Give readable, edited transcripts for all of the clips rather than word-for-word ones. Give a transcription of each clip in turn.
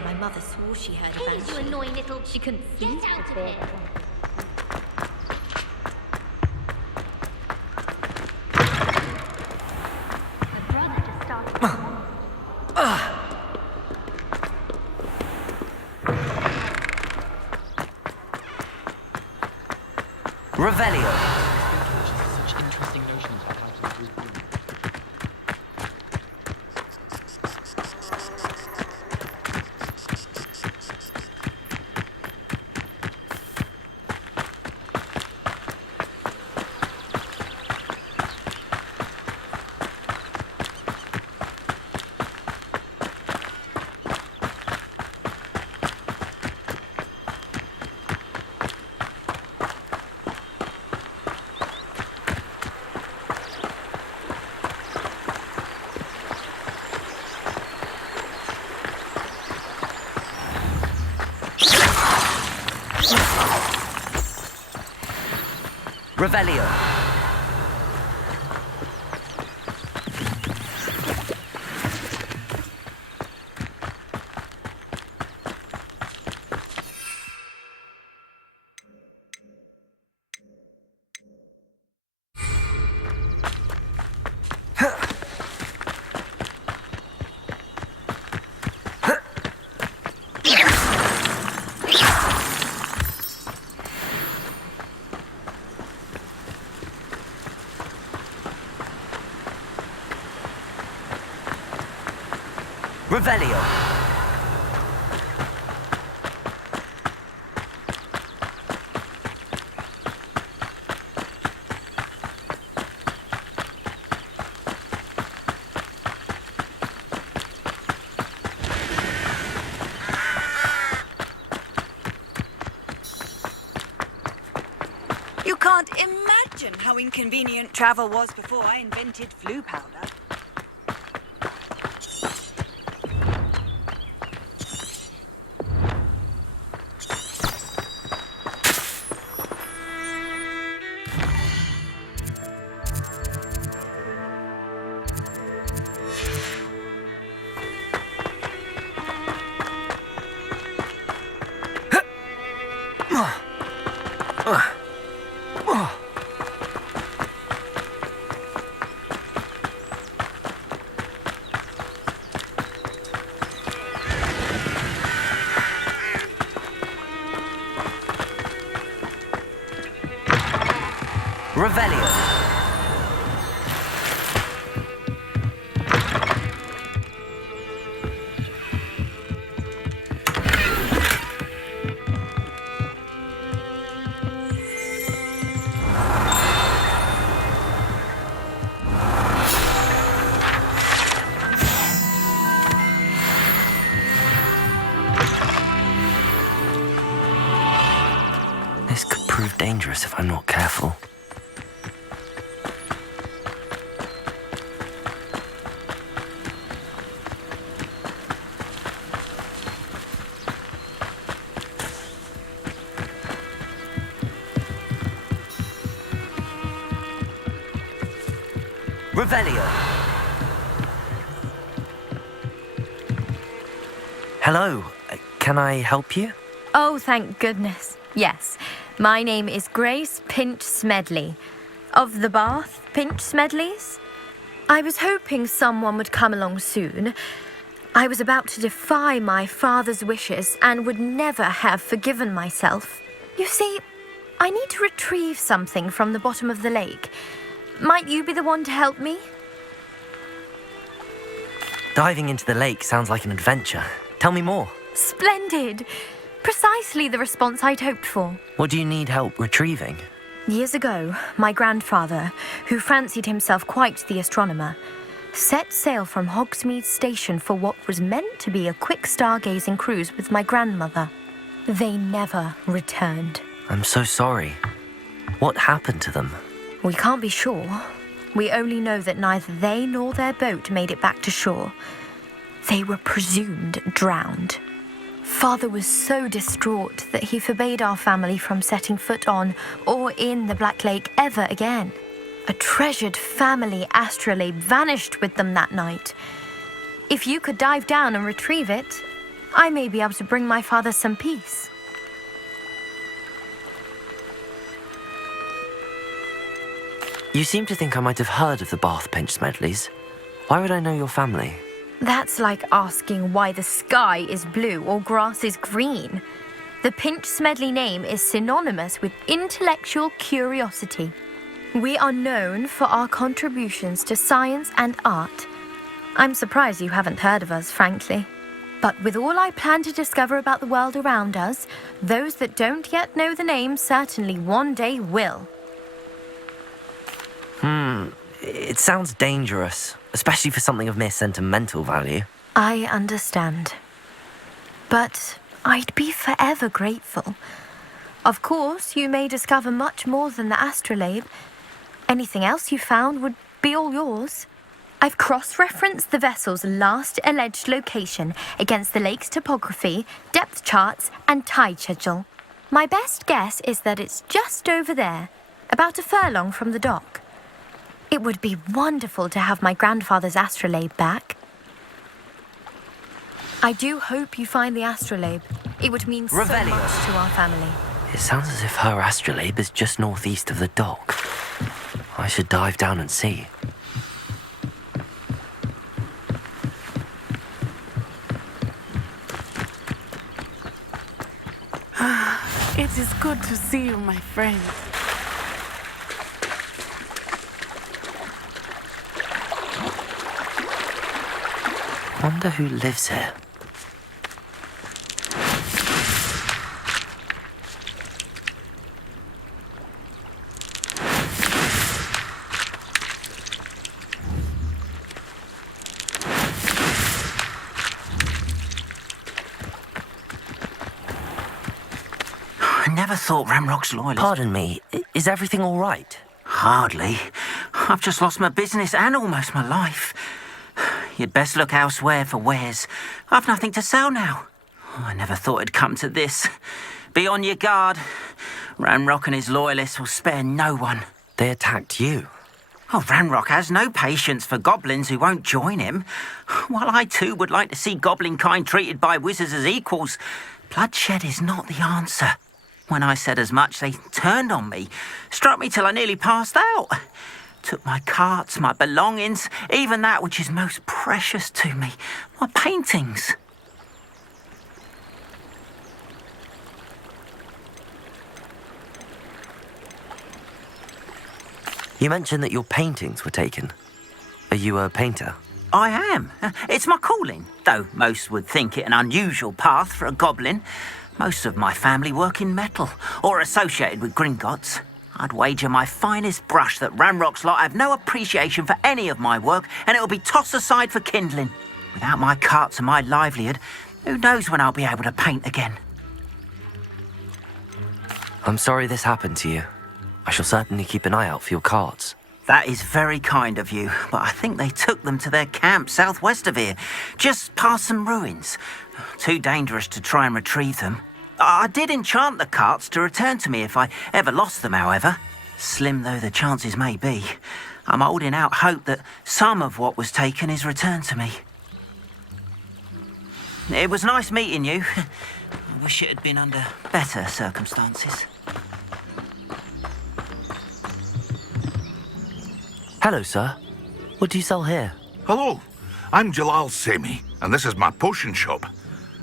though my mother swore she heard a banshee. You annoying little... She couldn't see Get out of here! My brother just started... Revelio. Such interesting notions of how to improve food. Revelio. Revelio. You can't imagine how inconvenient travel was before I invented flu powder. Revelio. This could prove dangerous if I'm not careful. Revelio. Hello, can I help you? Oh, thank goodness. Yes, my name is Grace Pinch Smedley, of the Bath Pinch Smedleys. I was hoping someone would come along soon. I was about to defy my father's wishes and would never have forgiven myself. You see, I need to retrieve something from the bottom of the lake. Might you be the one to help me? Diving into the lake sounds like an adventure. Tell me more. Splendid! Precisely the response I'd hoped for. What do you need help retrieving? Years ago, my grandfather, who fancied himself quite the astronomer, set sail from Hogsmeade Station for what was meant to be a quick stargazing cruise with my grandmother. They never returned. I'm so sorry. What happened to them? We can't be sure. We only know that neither they nor their boat made it back to shore. They were presumed drowned. Father was so distraught that he forbade our family from setting foot on or in the Black Lake ever again. A treasured family astrolabe vanished with them that night. If you could dive down and retrieve it, I may be able to bring my father some peace. You seem to think I might have heard of the Bath Pinch Smedleys. Why would I know your family? That's like asking why the sky is blue or grass is green. The Pinch Smedley name is synonymous with intellectual curiosity. We are known for our contributions to science and art. I'm surprised you haven't heard of us, frankly. But with all I plan to discover about the world around us, those that don't yet know the name certainly one day will. It sounds dangerous, especially for something of mere sentimental value. I understand. But I'd be forever grateful. Of course, you may discover much more than the astrolabe. Anything else you found would be all yours. I've cross-referenced the vessel's last alleged location against the lake's topography, depth charts, and tide schedule. My best guess is that it's just over there, about a furlong from the dock. It would be wonderful to have my grandfather's astrolabe back. I do hope you find the astrolabe. It would mean so much Revelio. to our family. It sounds as if her astrolabe is just northeast of the dock. I should dive down and see. It is good to see you, my friend. Wonder who lives here. I never thought Ramrock's loyalists... Pardon me, is everything all right? Hardly. I've just lost my business and almost my life. You'd best look elsewhere for wares. I've nothing to sell now. I never thought it'd come to this. Be on your guard. Ramrock and his loyalists will spare no one. They attacked you. Oh, Ramrock has no patience for goblins who won't join him. While I too would like to see goblin kind treated by wizards as equals, bloodshed is not the answer. When I said as much, they turned on me, struck me till I nearly passed out. Took my carts, my belongings, even that which is most precious to me, my paintings. You mentioned that your paintings were taken. Are you a painter? I am. It's my calling, though most would think it an unusual path for a goblin. Most of my family work in metal, or associated with Gringotts. I'd wager my finest brush that Ramrock's lot have no appreciation for any of my work, and it'll be tossed aside for kindling. Without my carts and my livelihood, who knows when I'll be able to paint again? I'm sorry this happened to you. I shall certainly keep an eye out for your carts. That is very kind of you, but I think they took them to their camp southwest of here, just past some ruins. Too dangerous to try and retrieve them. I did enchant the carts to return to me if I ever lost them, however. Slim though the chances may be, I'm holding out hope that some of what was taken is returned to me. It was nice meeting you. I wish it had been under better circumstances. Hello, sir. What do you sell here? Hello, I'm Jalal Semi, and this is my potion shop.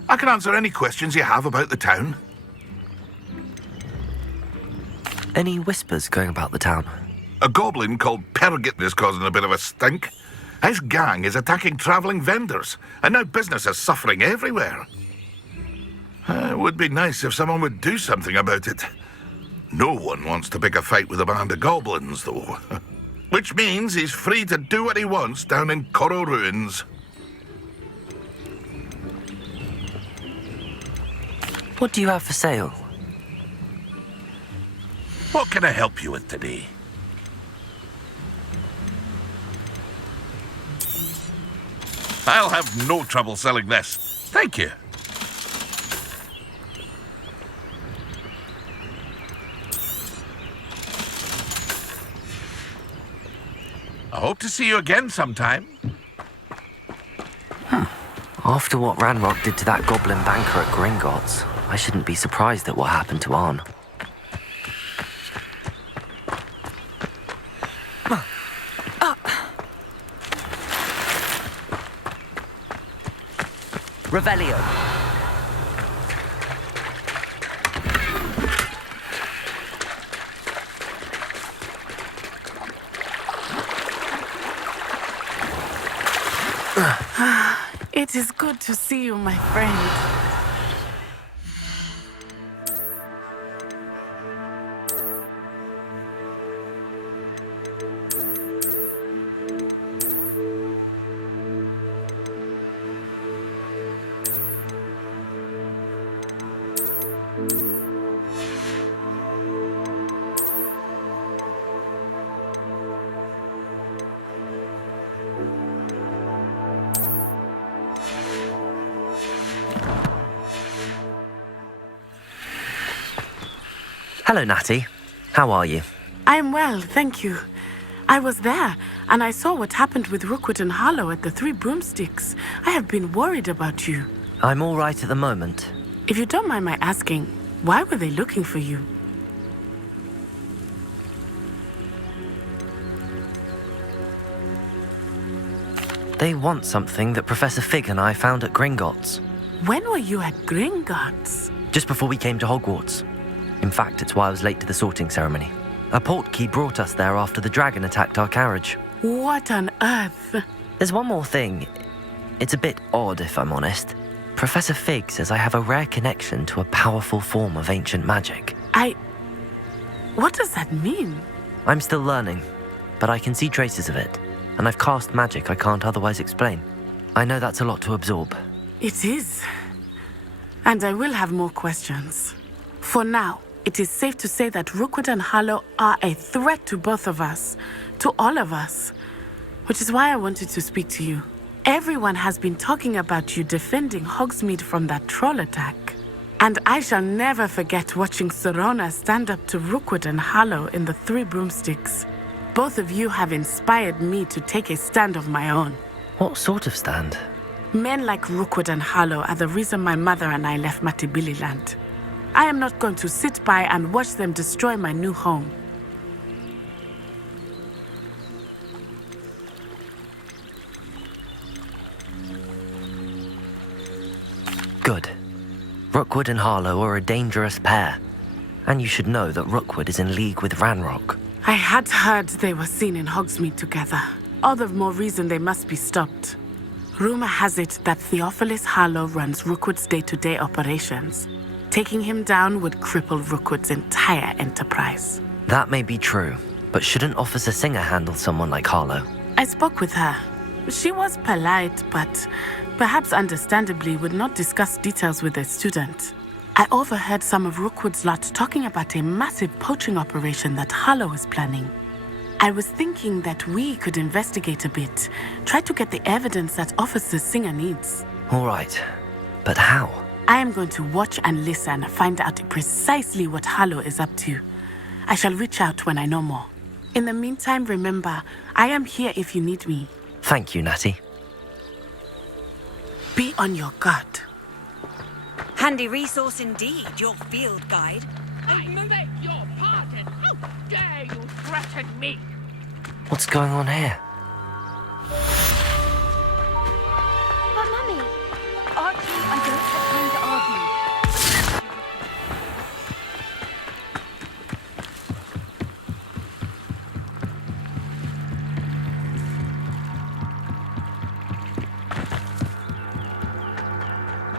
I can answer any questions you have about the town. Any whispers going about the town? A goblin called Pergit is causing a bit of a stink. His gang is attacking travelling vendors, and now business is suffering everywhere. It would be nice if someone would do something about it. No one wants to pick a fight with a band of goblins, though. Which means he's free to do what he wants down in Coral Ruins. What do you have for sale? What can I help you with today? I'll have no trouble selling this. Thank you. I hope to see you again sometime. After what Ranrock did to that goblin banker at Gringotts, I shouldn't be surprised at what happened to Arn. Revelio. It is good to see you, my friend. Hello, Natty. How are you? I'm well, thank you. I was there, and I saw what happened with Rookwood and Harlow at the Three Broomsticks. I have been worried about you. I'm all right at the moment. If you don't mind my asking, why were they looking for you? They want something that Professor Fig and I found at Gringotts. When were you at Gringotts? Just before we came to Hogwarts. In fact, it's why I was late to the sorting ceremony. A portkey brought us there after the dragon attacked our carriage. What on earth? There's one more thing. It's a bit odd, if I'm honest. Professor Fig says I have a rare connection to a powerful form of ancient magic. What does that mean? I'm still learning, but I can see traces of it, and I've cast magic I can't otherwise explain. I know that's a lot to absorb. It is. And I will have more questions. For now, it is safe to say that Rookwood and Harlow are a threat to both of us, to all of us, which is why I wanted to speak to you. Everyone has been talking about you defending Hogsmeade from that troll attack. And I shall never forget watching Sorona stand up to Rookwood and Harlow in the Three Broomsticks. Both of you have inspired me to take a stand of my own. What sort of stand? Men like Rookwood and Harlow are the reason my mother and I left Mattibililand. I am not going to sit by and watch them destroy my new home. Good. Rookwood and Harlow are a dangerous pair. And you should know that Rookwood is in league with Ranrock. I had heard they were seen in Hogsmeade together. All the more reason they must be stopped. Rumor has it that Theophilus Harlow runs Rookwood's day-to-day operations. Taking him down would cripple Rookwood's entire enterprise. That may be true, but shouldn't Officer Singer handle someone like Harlow? I spoke with her. She was polite, but perhaps understandably would not discuss details with a student. I overheard some of Rookwood's lot talking about a massive poaching operation that Harlow is planning. I was thinking that we could investigate a bit, try to get the evidence that Officer Singer needs. All right, but how? I am going to watch and listen, find out precisely what Harlow is up to. I shall reach out when I know more. In the meantime, remember, I am here if you need me. Thank you, Natty. Be on your guard. Handy resource indeed, your field guide. I beg your pardon. How dare you threaten me? What's going on here? But Mummy, Archie, I don't have time to argue.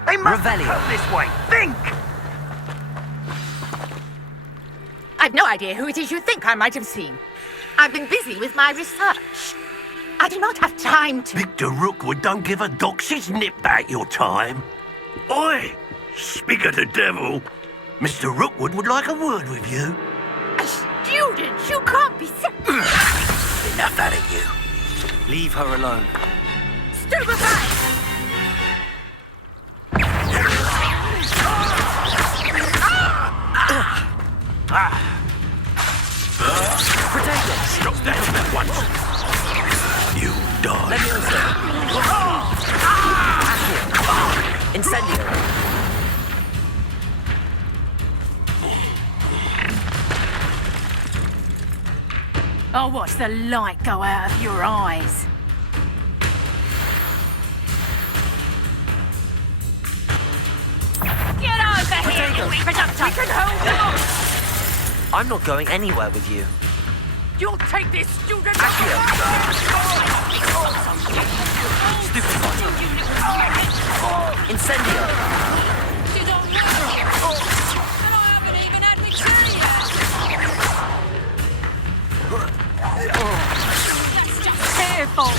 They must Revelio. have come this way. Think! I've no idea who it is you think I might have seen. I've been busy with my research. I do not have time to... Victor Rookwood don't give a doxy's nip about your time. Oi! Speak of the devil. Mr. Rookwood would like a word with you. A student? You can't be so... Enough out of you. Leave her alone. Stupefy! Stop that at once. You die. Let me also. I'll watch the light go out of your eyes. Get over here, you reductor! We can hold on! I'm not going anywhere with you. You'll take this student... Accio! Stupid button. Incendio! And I haven't even had me tea yet. Careful!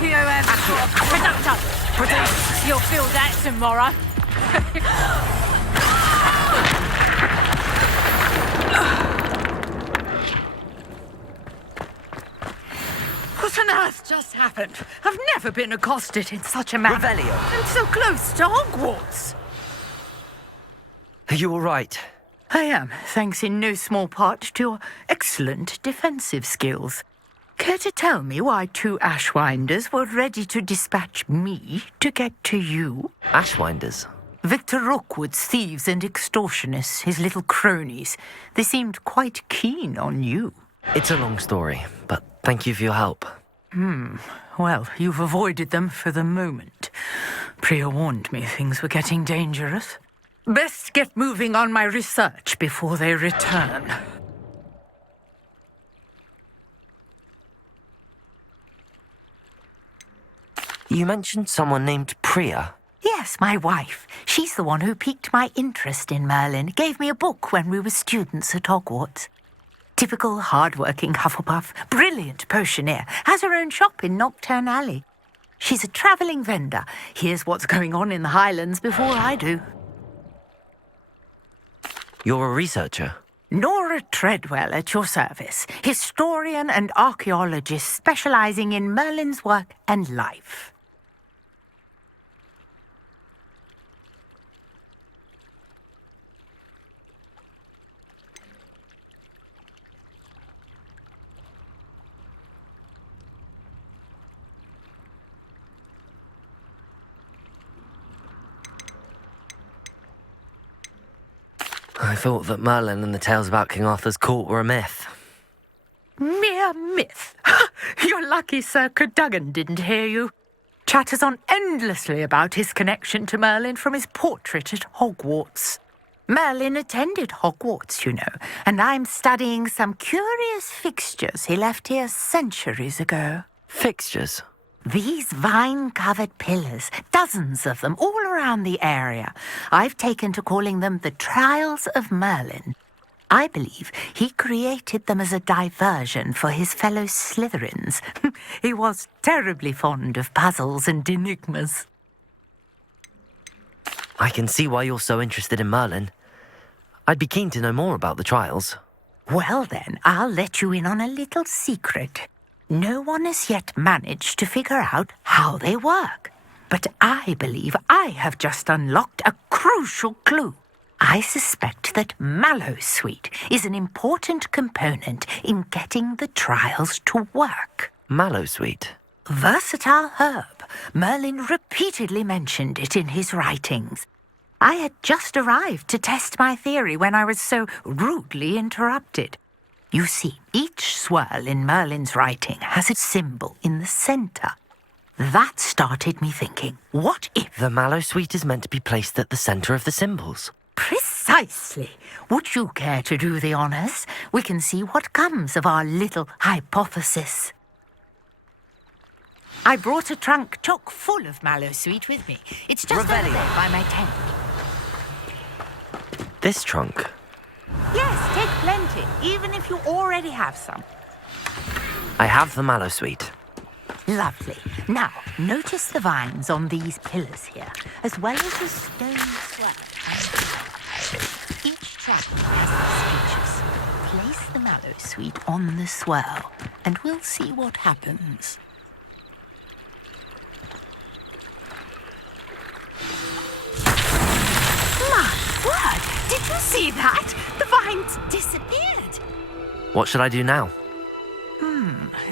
You have Reductor! You'll feel that tomorrow. What on earth just happened? I've never been accosted in such a manner. Revelio. And so close to Hogwarts. Are you all right? I am, thanks in no small part to your excellent defensive skills. Care to tell me why 2 Ashwinders were ready to dispatch me to get to you? Ashwinders? Victor Rookwood's thieves and extortionists, his little cronies. They seemed quite keen on you. It's a long story, but thank you for your help. Well, you've avoided them for the moment. Priya warned me things were getting dangerous. Best get moving on my research before they return. You mentioned someone named Priya. Yes, my wife. She's the one who piqued my interest in Merlin. Gave me a book when we were students at Hogwarts. Typical hard-working Hufflepuff, brilliant potioneer, has her own shop in Nocturne Alley. She's a travelling vendor. Hears what's going on in the Highlands before I do. You're a researcher? Nora Treadwell at your service, historian and archaeologist specialising in Merlin's work and life. I thought that Merlin and the tales about King Arthur's court were a myth. Mere myth. You're lucky Sir Cadogan didn't hear you. Chatters on endlessly about his connection to Merlin from his portrait at Hogwarts. Merlin attended Hogwarts, you know, and I'm studying some curious fixtures he left here centuries ago. Fixtures? These vine-covered pillars, dozens of them all around the area. I've taken to calling them the Trials of Merlin. I believe he created them as a diversion for his fellow Slytherins. He was terribly fond of puzzles and enigmas. I can see why you're so interested in Merlin. I'd be keen to know more about the trials. Well then, I'll let you in on a little secret. No one has yet managed to figure out how they work. But I believe I have just unlocked a crucial clue. I suspect that Mallowsweet is an important component in getting the trials to work. Mallowsweet? Versatile herb. Merlin repeatedly mentioned it in his writings. I had just arrived to test my theory when I was so rudely interrupted. You see, each swirl in Merlin's writing has a symbol in the centre. That started me thinking, what if... The Mallowsweet is meant to be placed at the centre of the symbols. Precisely. Would you care to do the honours? We can see what comes of our little hypothesis. I brought a trunk chock full of Mallowsweet with me. It's just over there by my tent. This trunk? Yes, take plenty, even if you already have some. I have the Mallowsweet. Lovely. Now, notice the vines on these pillars here, as well as the stone swirl. Each trunk has these features. Place the Mallowsweet on the swirl, and we'll see what happens. My word! Did you see that? The vines disappeared. What should I do now?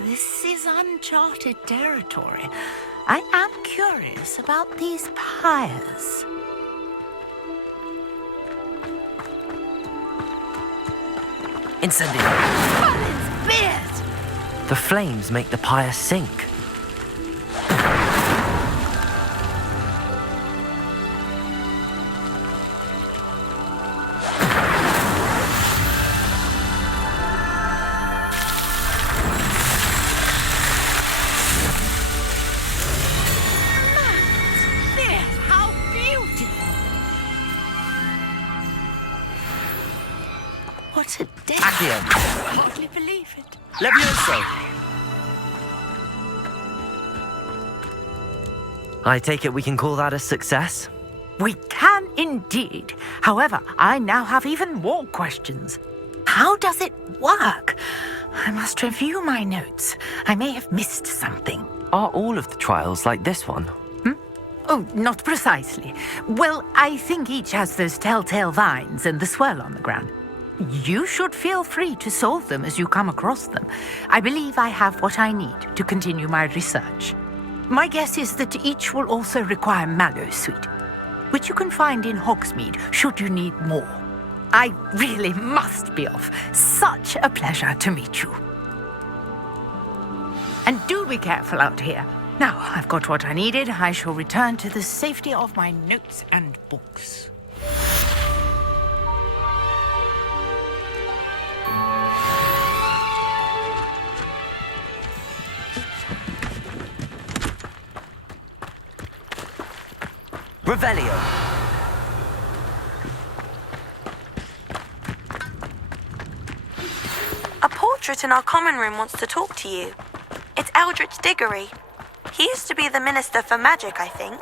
This is uncharted territory. I am curious about these pyres. Incendio! Merlin's beard! The flames make the pyre sink. How beautiful! What a day. Accio. I hardly believe it. Levioso. I take it we can call that a success? We can indeed. However, I now have even more questions. How does it work? I must review my notes. I may have missed something. Are all of the trials like this one? Oh, not precisely. Well, I think each has those telltale vines and the swirl on the ground. You should feel free to solve them as you come across them. I believe I have what I need to continue my research. My guess is that each will also require Mallowsweet, which you can find in Hogsmeade should you need more. I really must be off. Such a pleasure to meet you. And do be careful out here. Now I've got what I needed, I shall return to the safety of my notes and books. Revelio. A portrait in our common room wants to talk to you. It's Eldritch Diggory. He used to be the Minister for Magic, I think.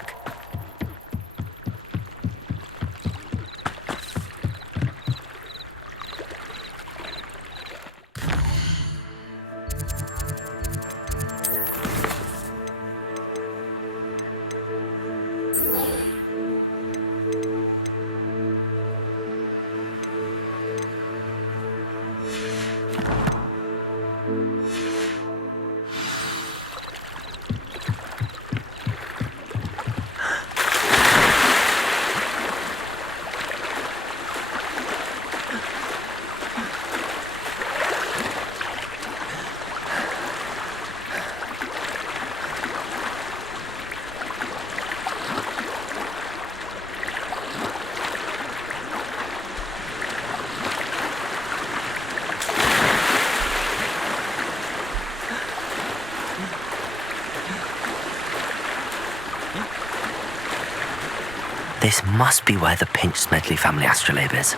This must be where the Pinch Smedley family astrolabe is.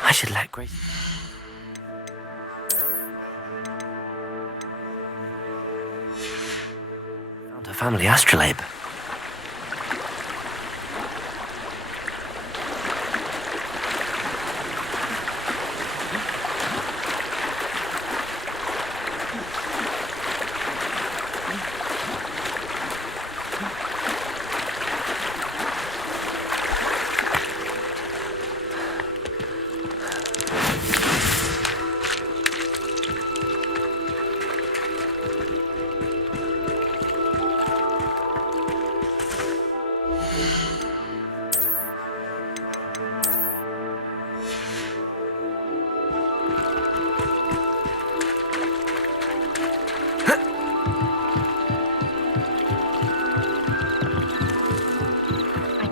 I should let Grace... Found her family astrolabe.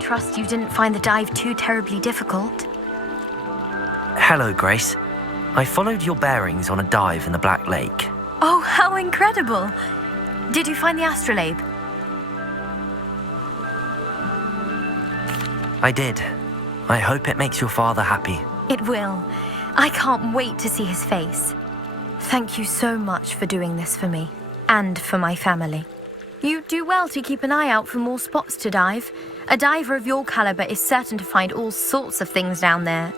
trust you didn't find the dive too terribly difficult. Hello, Grace. I followed your bearings on a dive in the Black Lake. Oh, how incredible! Did you find the astrolabe? I did. I hope it makes your father happy. It will. I can't wait to see his face. Thank you so much for doing this for me, and for my family. You do well to keep an eye out for more spots to dive. A diver of your caliber is certain to find all sorts of things down there.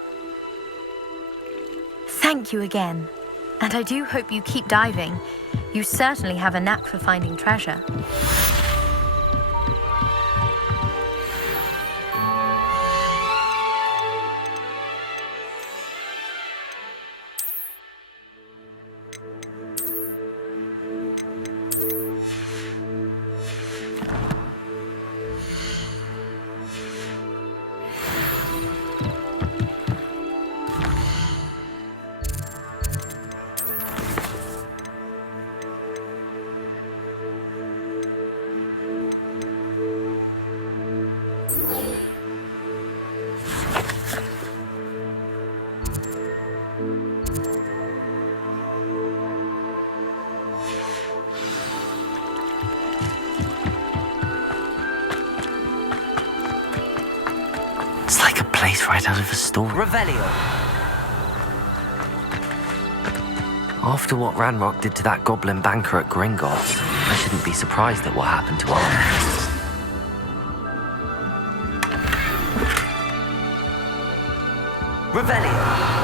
Thank you again, and I do hope you keep diving. You certainly have a knack for finding treasure. It's like a place right out of a story. Revelio. After what Ranrock did to that goblin banker at Gringotts, I shouldn't be surprised at what happened to Arthur. Revelio.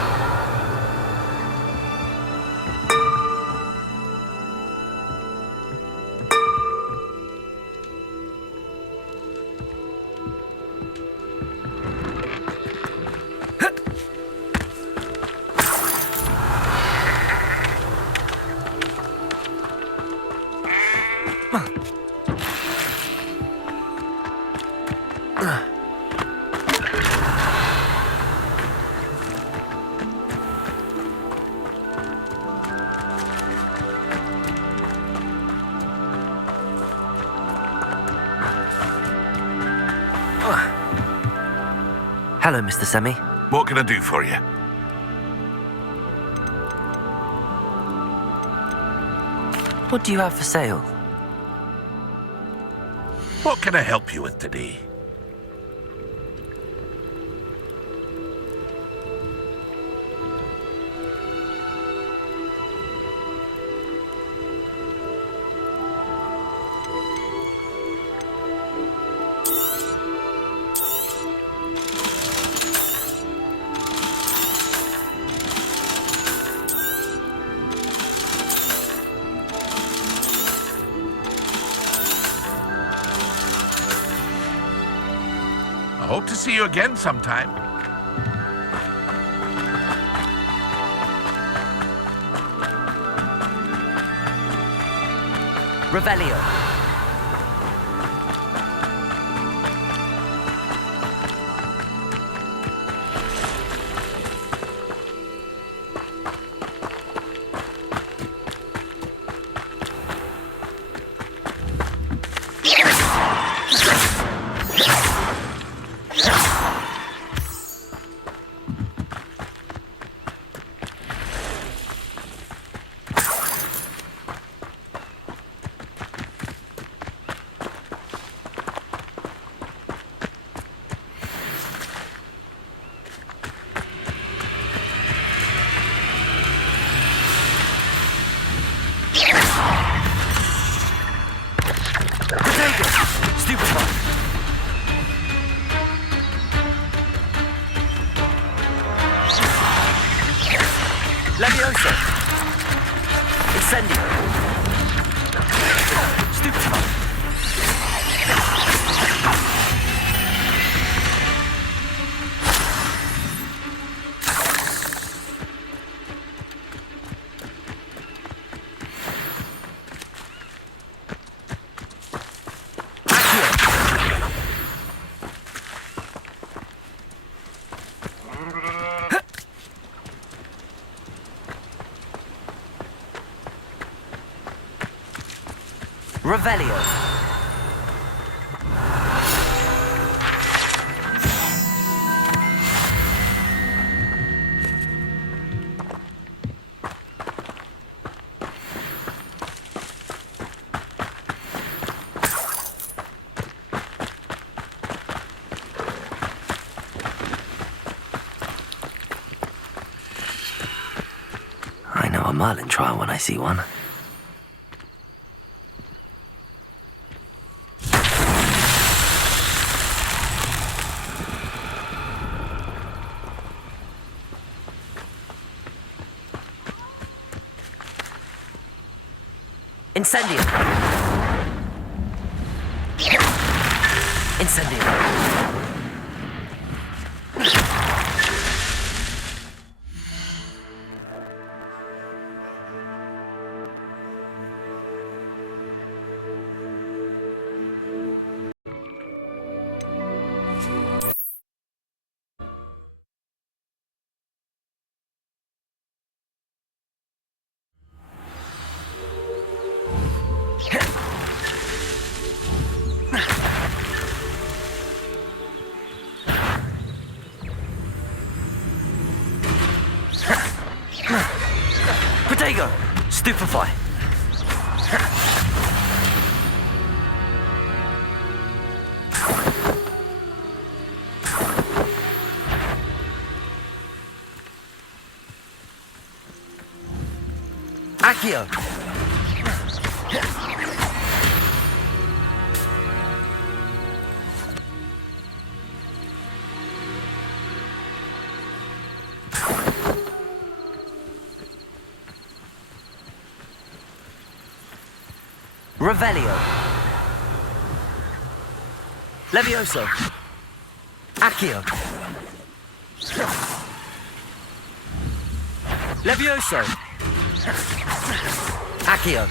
Hello, Mr. Semi. What can I do for you? What do you have for sale? What can I help you with today? I hope to see you again sometime. Revelio. Leviosa! Incendio! Stupefy! Revelio. throw a Merlin trial when I see one. Incendio! Incendio! Protego! Stupefy! Accio! Revelio. Levioso. Accio. Levioso. Accio.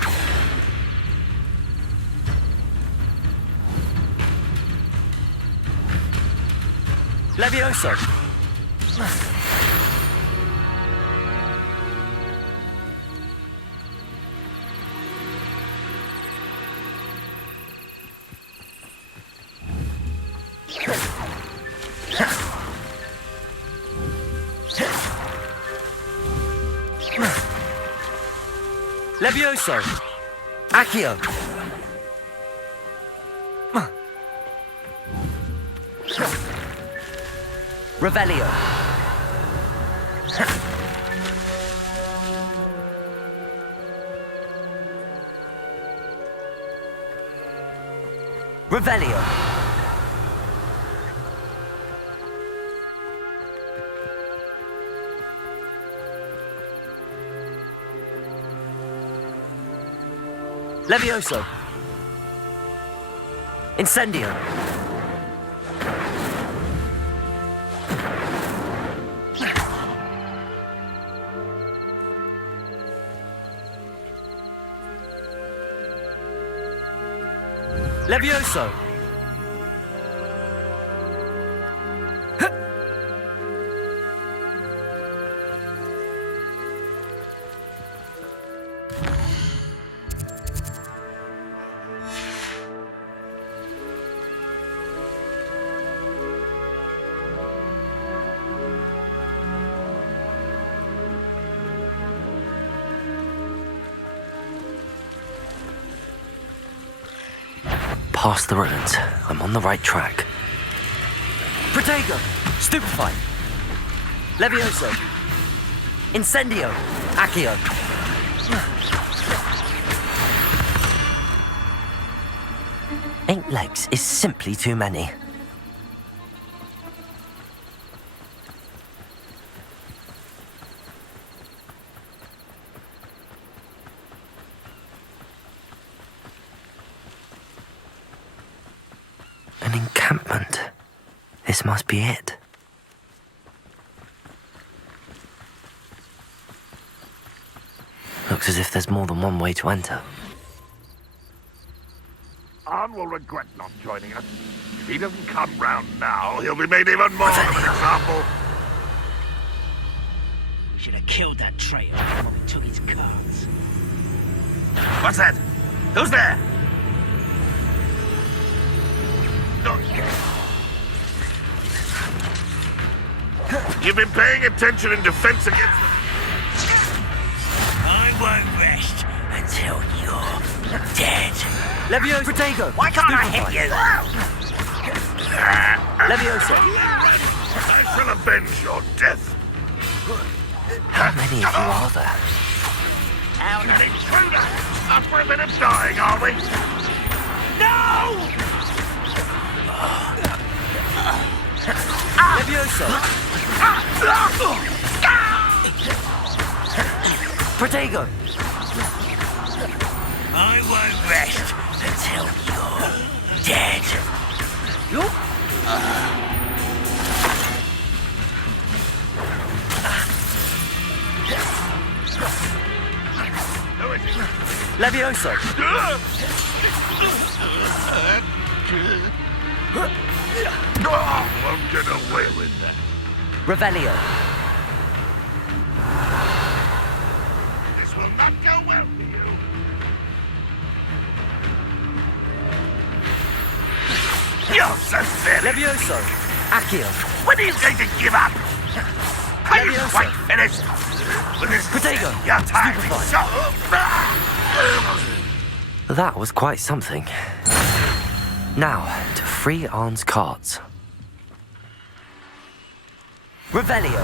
Levioso. Levioso! Accio! Revelio! Revelio! Levioso! Incendio! Levioso! Past the ruins. I'm on the right track. Protego! Stupefy! Levioso! Incendio! Accio! Eight legs is simply too many. An encampment. This must be it. Looks as if there's more than one way to enter. Arn will regret not joining us. If he doesn't come round now, he'll be made even more of an example. We should have killed that traitor when we took his cards. What's that? Who's there? You've been paying attention in defense against them. I won't rest until you're dead. Levioso! Protego! Why can't I hit you? Levioso! I shall avenge your death. How many of you are there? out. An intruder! Up for a bit of dying, are we? No! Levioso! Protego! I won't rest until you're dead. Levioso! Won't get away with that. Revelio! This will not go well for you. You're so silly. Levioso! Accio! When are you going to give up? Are you Leviosa. quite finished? With this Protego. Your time is Stupefy. so... That was quite something. Now, to free Arn's carts. Revelio!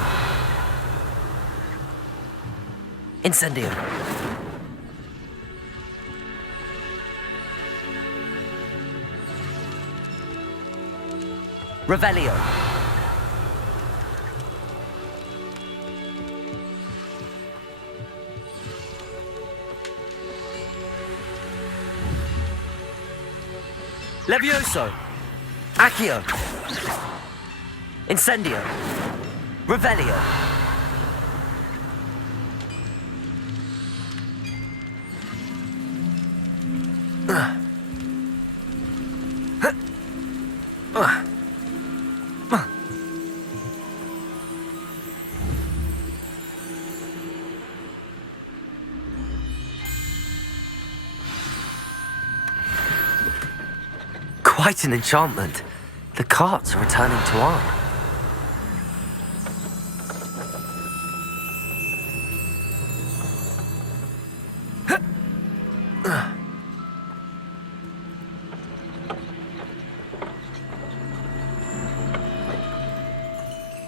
Incendio! Revelio! Levioso! Accio! Incendio! Revelio! Quite an enchantment. The carts are returning to Arn.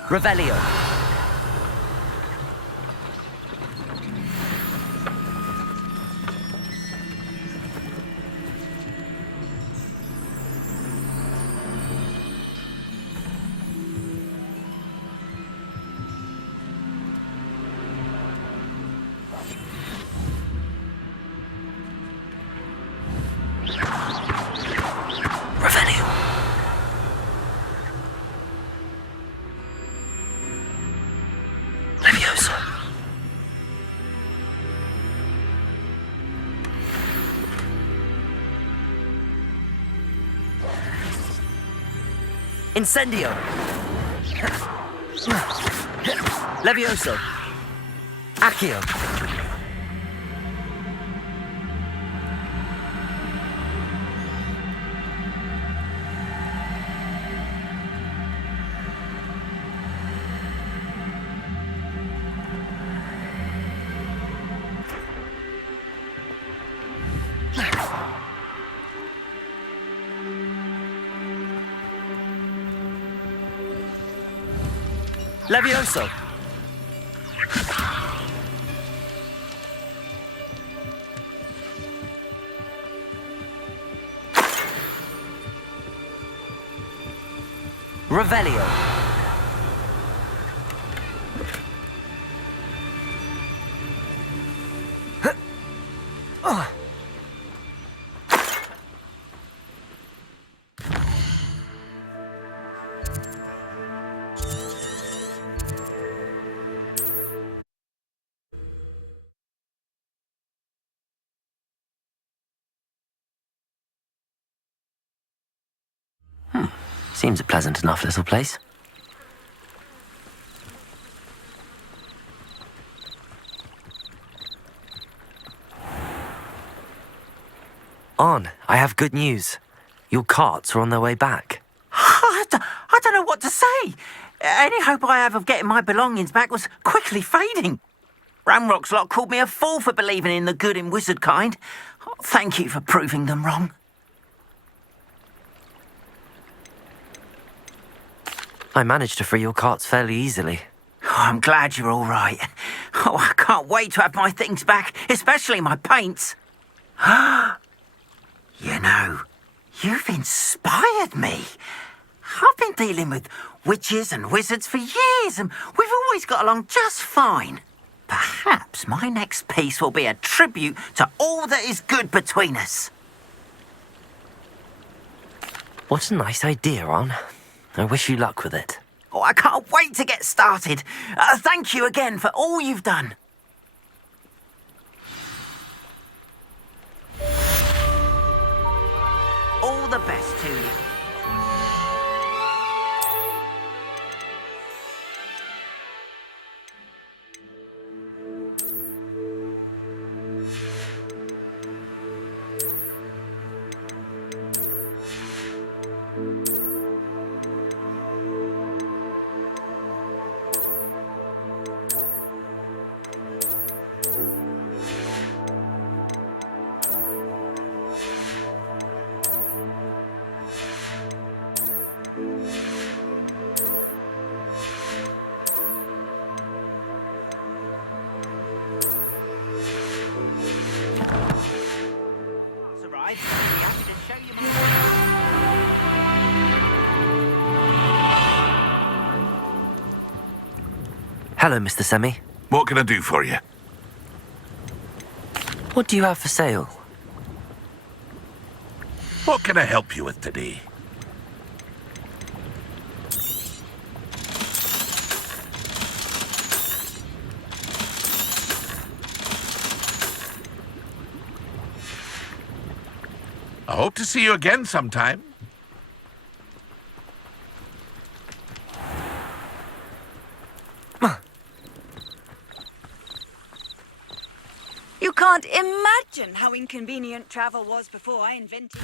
Revelio. Revelio. Levioso. Incendio. Levioso. Accio. Levioso. Revelio. Seems a pleasant enough little place. Arn, I have good news. Your carts are on their way back. I don't know what to say. Any hope I have of getting my belongings back was quickly fading. Ramrock's lot called me a fool for believing in the good in wizard kind. Thank you for proving them wrong. I managed to free your carts fairly easily. Oh, I'm glad you're all right. Oh, I can't wait to have my things back, especially my paints. You know, you've inspired me. I've been dealing with witches and wizards for years, and we've always got along just fine. Perhaps my next piece will be a tribute to all that is good between us. What a nice idea, Ron. I wish you luck with it. Oh, I can't wait to get started. Thank you again for all you've done. All the best to you. Hello, Mr. Semi. What can I do for you? What do you have for sale? What can I help you with today? I hope to see you again sometime. You can't imagine how inconvenient travel was before I invented...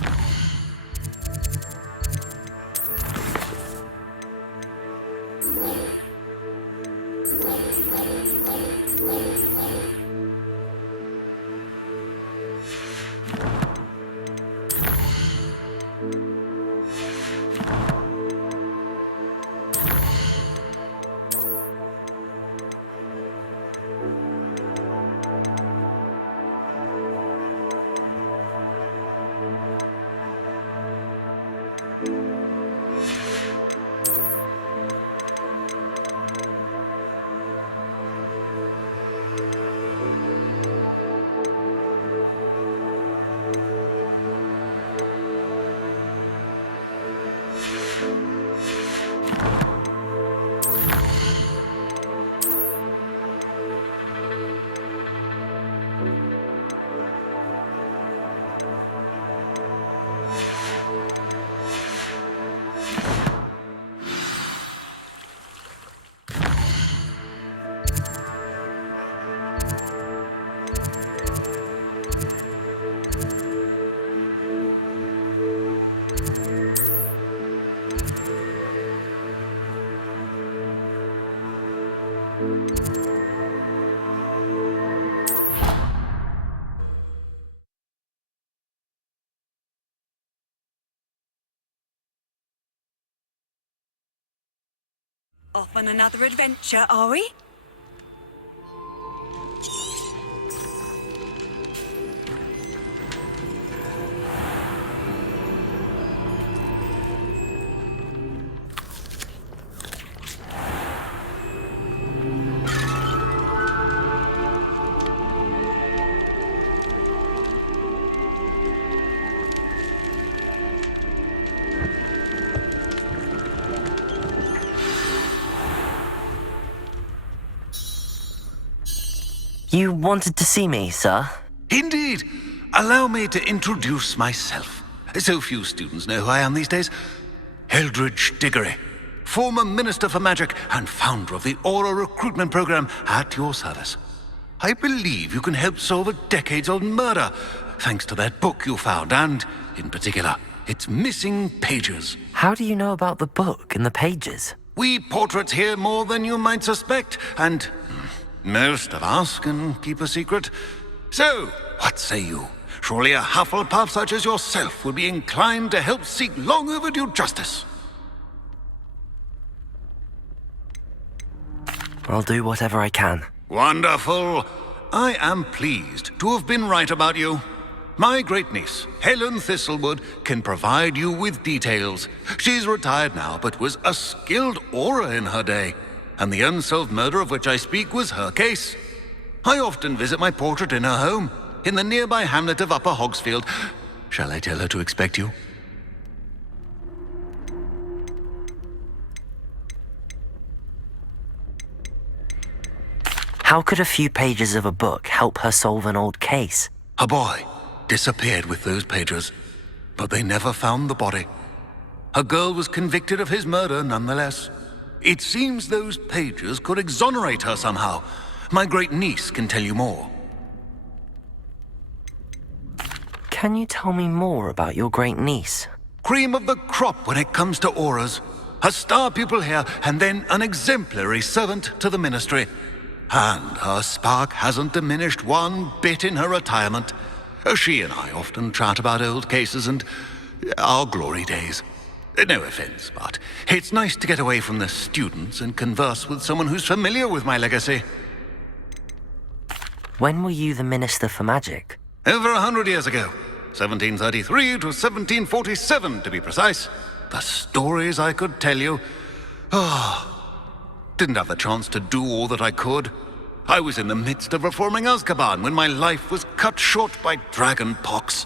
Off on another adventure, are we? You wanted to see me, sir? Indeed. Allow me to introduce myself. So few students know who I am these days. Eldridge Diggory, former Minister for Magic and founder of the Aura Recruitment Program at your service. I believe you can help solve a decades-old murder, thanks to that book you found, and, in particular, its missing pages. How do you know about the book and the pages? We portraits here more than you might suspect, and most of us can keep a secret. So, what say you? Surely a Hufflepuff such as yourself would be inclined to help seek long overdue justice. I'll do whatever I can. Wonderful. I am pleased to have been right about you. My great-niece, Helen Thistlewood, can provide you with details. She's retired now, but was a skilled aura in her day, and the unsolved murder of which I speak was her case. I often visit my portrait in her home, in the nearby hamlet of Upper Hogsfield. Shall I tell her to expect you? How could a few pages of a book help her solve an old case? A boy disappeared with those pages, but they never found the body. A girl was convicted of his murder nonetheless. It seems those pages could exonerate her somehow. My great-niece can tell you more. Can you tell me more about your great-niece? Cream of the crop when it comes to auras. A star pupil here, and then an exemplary servant to the ministry. And her spark hasn't diminished one bit in her retirement. She and I often chat about old cases and our glory days. No offense, but it's nice to get away from the students and converse with someone who's familiar with my legacy. When were you the Minister for Magic? Over 100 years ago. 1733 to 1747, to be precise. The stories I could tell you. Didn't have the chance to do all that I could. I was in the midst of reforming Azkaban when my life was cut short by dragon pox.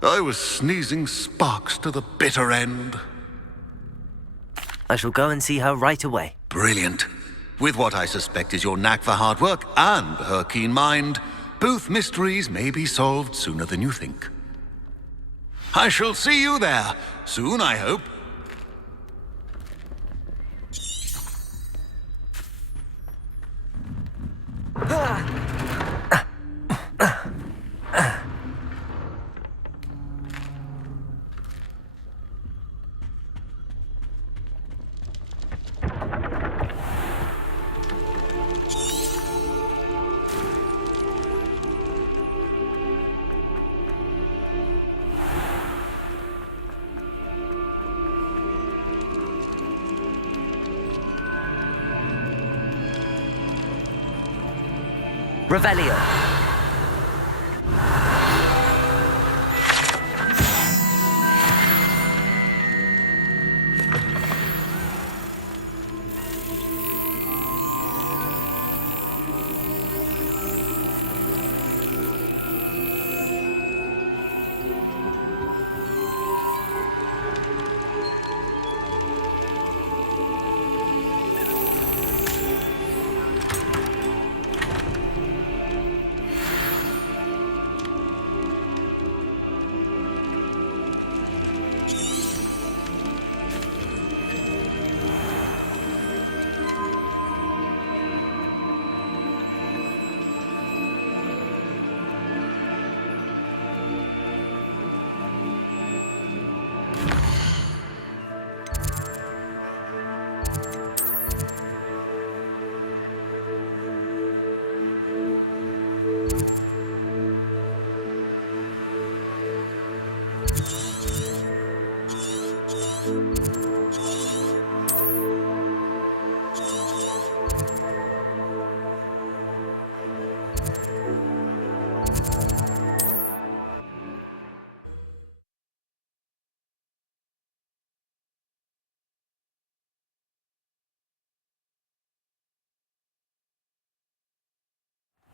I was sneezing sparks to the bitter end. I shall go and see her right away. Brilliant. With what I suspect is your knack for hard work and her keen mind, both mysteries may be solved sooner than you think. I shall see you there, soon I hope. Revelio.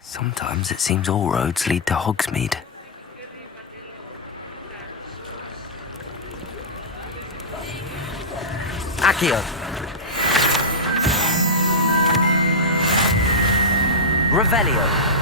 Sometimes it seems all roads lead to Hogsmeade. Accio! Revelio!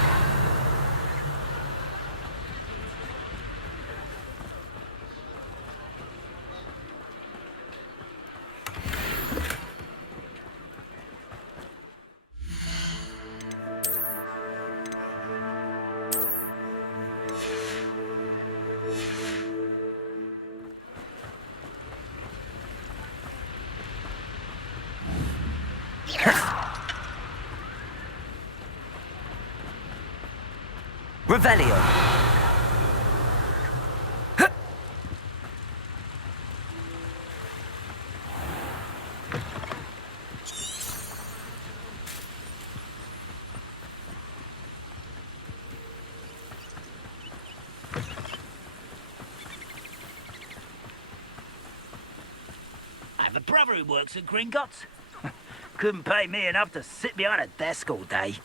Revelio! brother who works at Gringotts. Couldn't pay me enough to sit behind a desk all day.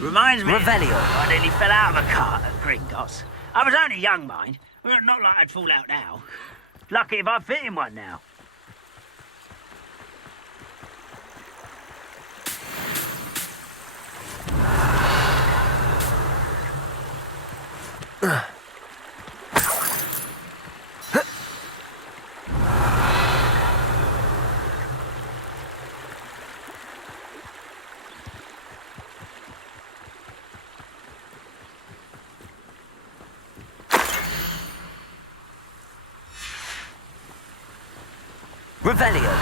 Reminds me, Revelio. I nearly fell out of a cart at Gringotts. I was only young, mind. Not like I'd fall out now. Lucky if I fit in one now. Revelio.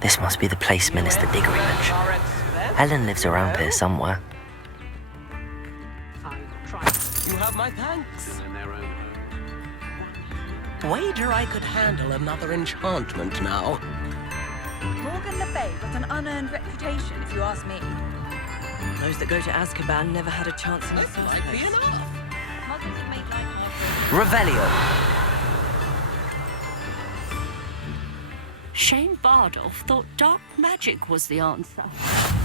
This must be the place Minister Diggory mentioned. Helen lives around here somewhere. You have my thanks. Wager I could handle another enchantment now. Morgan Le Fay got an unearned reputation, if you ask me. Those that go to Azkaban never had a chance in the first Might be place. enough. Revelio. Shane Bardolph thought dark magic was the answer.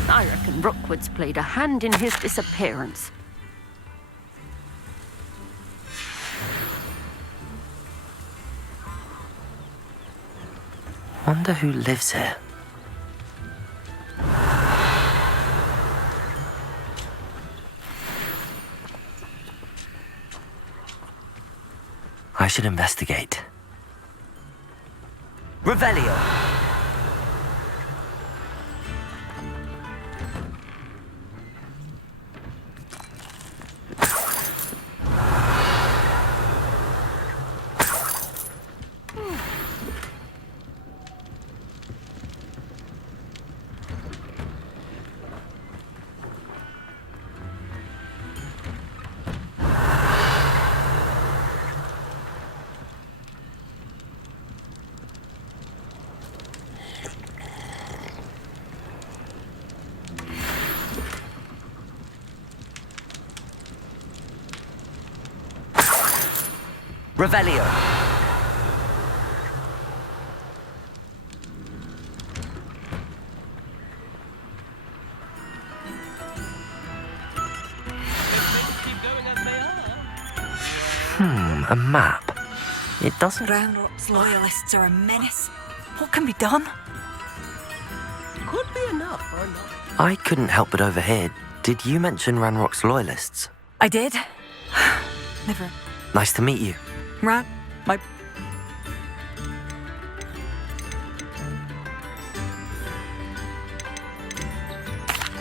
I reckon Rookwood's played a hand in his disappearance. Wonder who lives here. I should investigate. Revelio. Revelio. A map. It doesn't... Ranrock's loyalists are a menace. What can be done? Could be enough or not. I couldn't help but overhear. Did you mention Ranrock's loyalists? I did. Never. Nice to meet you. Ran... my...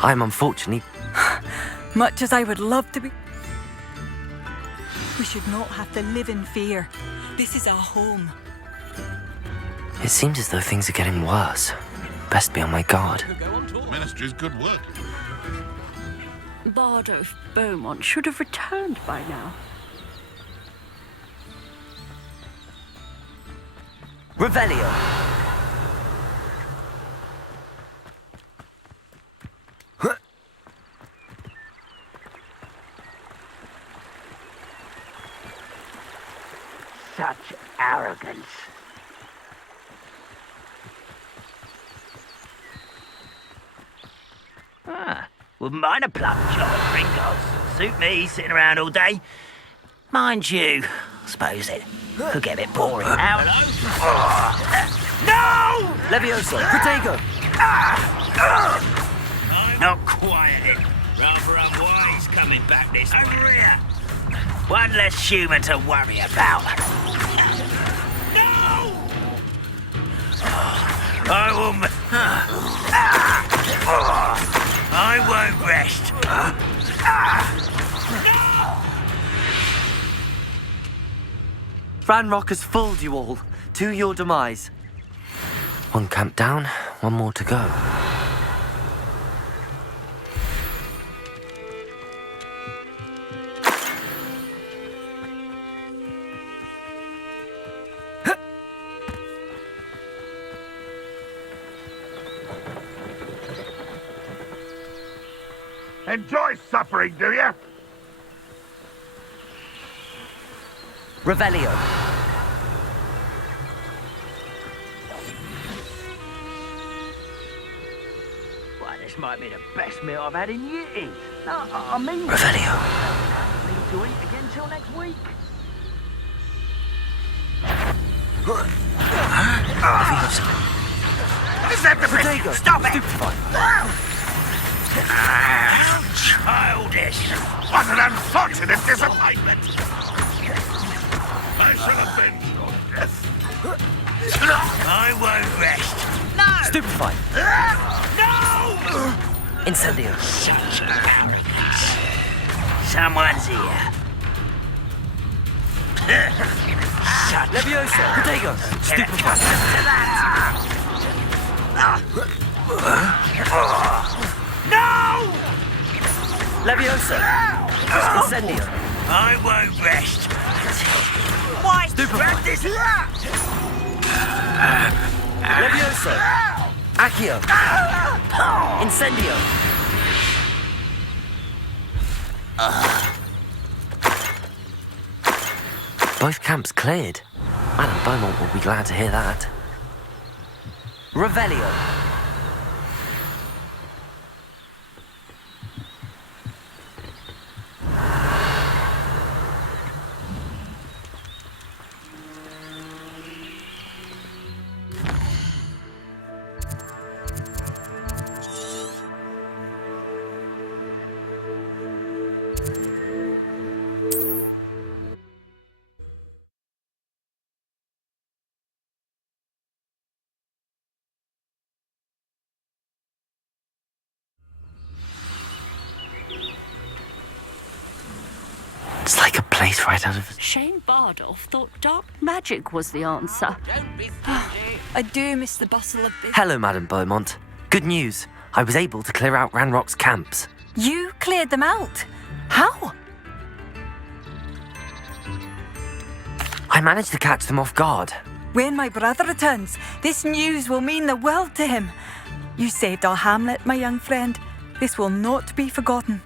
I'm unfortunately... Much as I would love to be... We should not have to live in fear. This is our home. It seems as though things are getting worse. Best be on my guard. Ministry's good work. Bardolph Beaumont should have returned by now. Revelio. Such arrogance. Wouldn't mind a plum job at Gringotts. Suit me, sitting around all day. Mind you, I suppose it could get a bit boring now. No! Levioso, Protego! Not quiet. Rather unwise coming back this way. Over here. One less human to worry about. I will... I won't rest. Ranrock has fooled you all. To your demise. One camp down, one more to go. Enjoy suffering, do you? Revelio. Why, this might be the best meal I've had in years. I mean... Revelio. Need to eat again till next week. Is that the Potato. Stop it! Stupefy. How childish! What an unfortunate disappointment! I shall avenge your death. I won't rest. Stupefy. No! Incendio. Such arrogance. Someone's here. Shut Leviosa. Potato. Stupefy. No! Leviosa. Incendio. I won't rest. Why? Stupefy. This Leviosa. Accio. Incendio. Both camps cleared. Madame Beaumont will be glad to hear that. Revelio. It's like a place right out of... Shane Bardolph thought dark magic was the answer. I do miss the bustle of business. Hello, Madame Beaumont. Good news. I was able to clear out Ranrock's camps. You cleared them out? How? I managed to catch them off guard. When my brother returns, this news will mean the world to him. You saved our hamlet, my young friend. This will not be forgotten.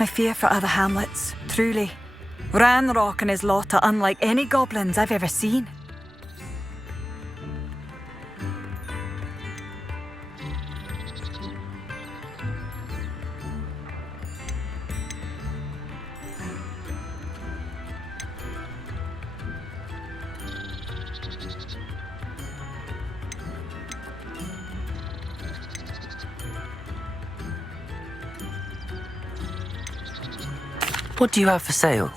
I fear for other hamlets, truly. Ranrock and his lot are unlike any goblins I've ever seen. What do you have for sale?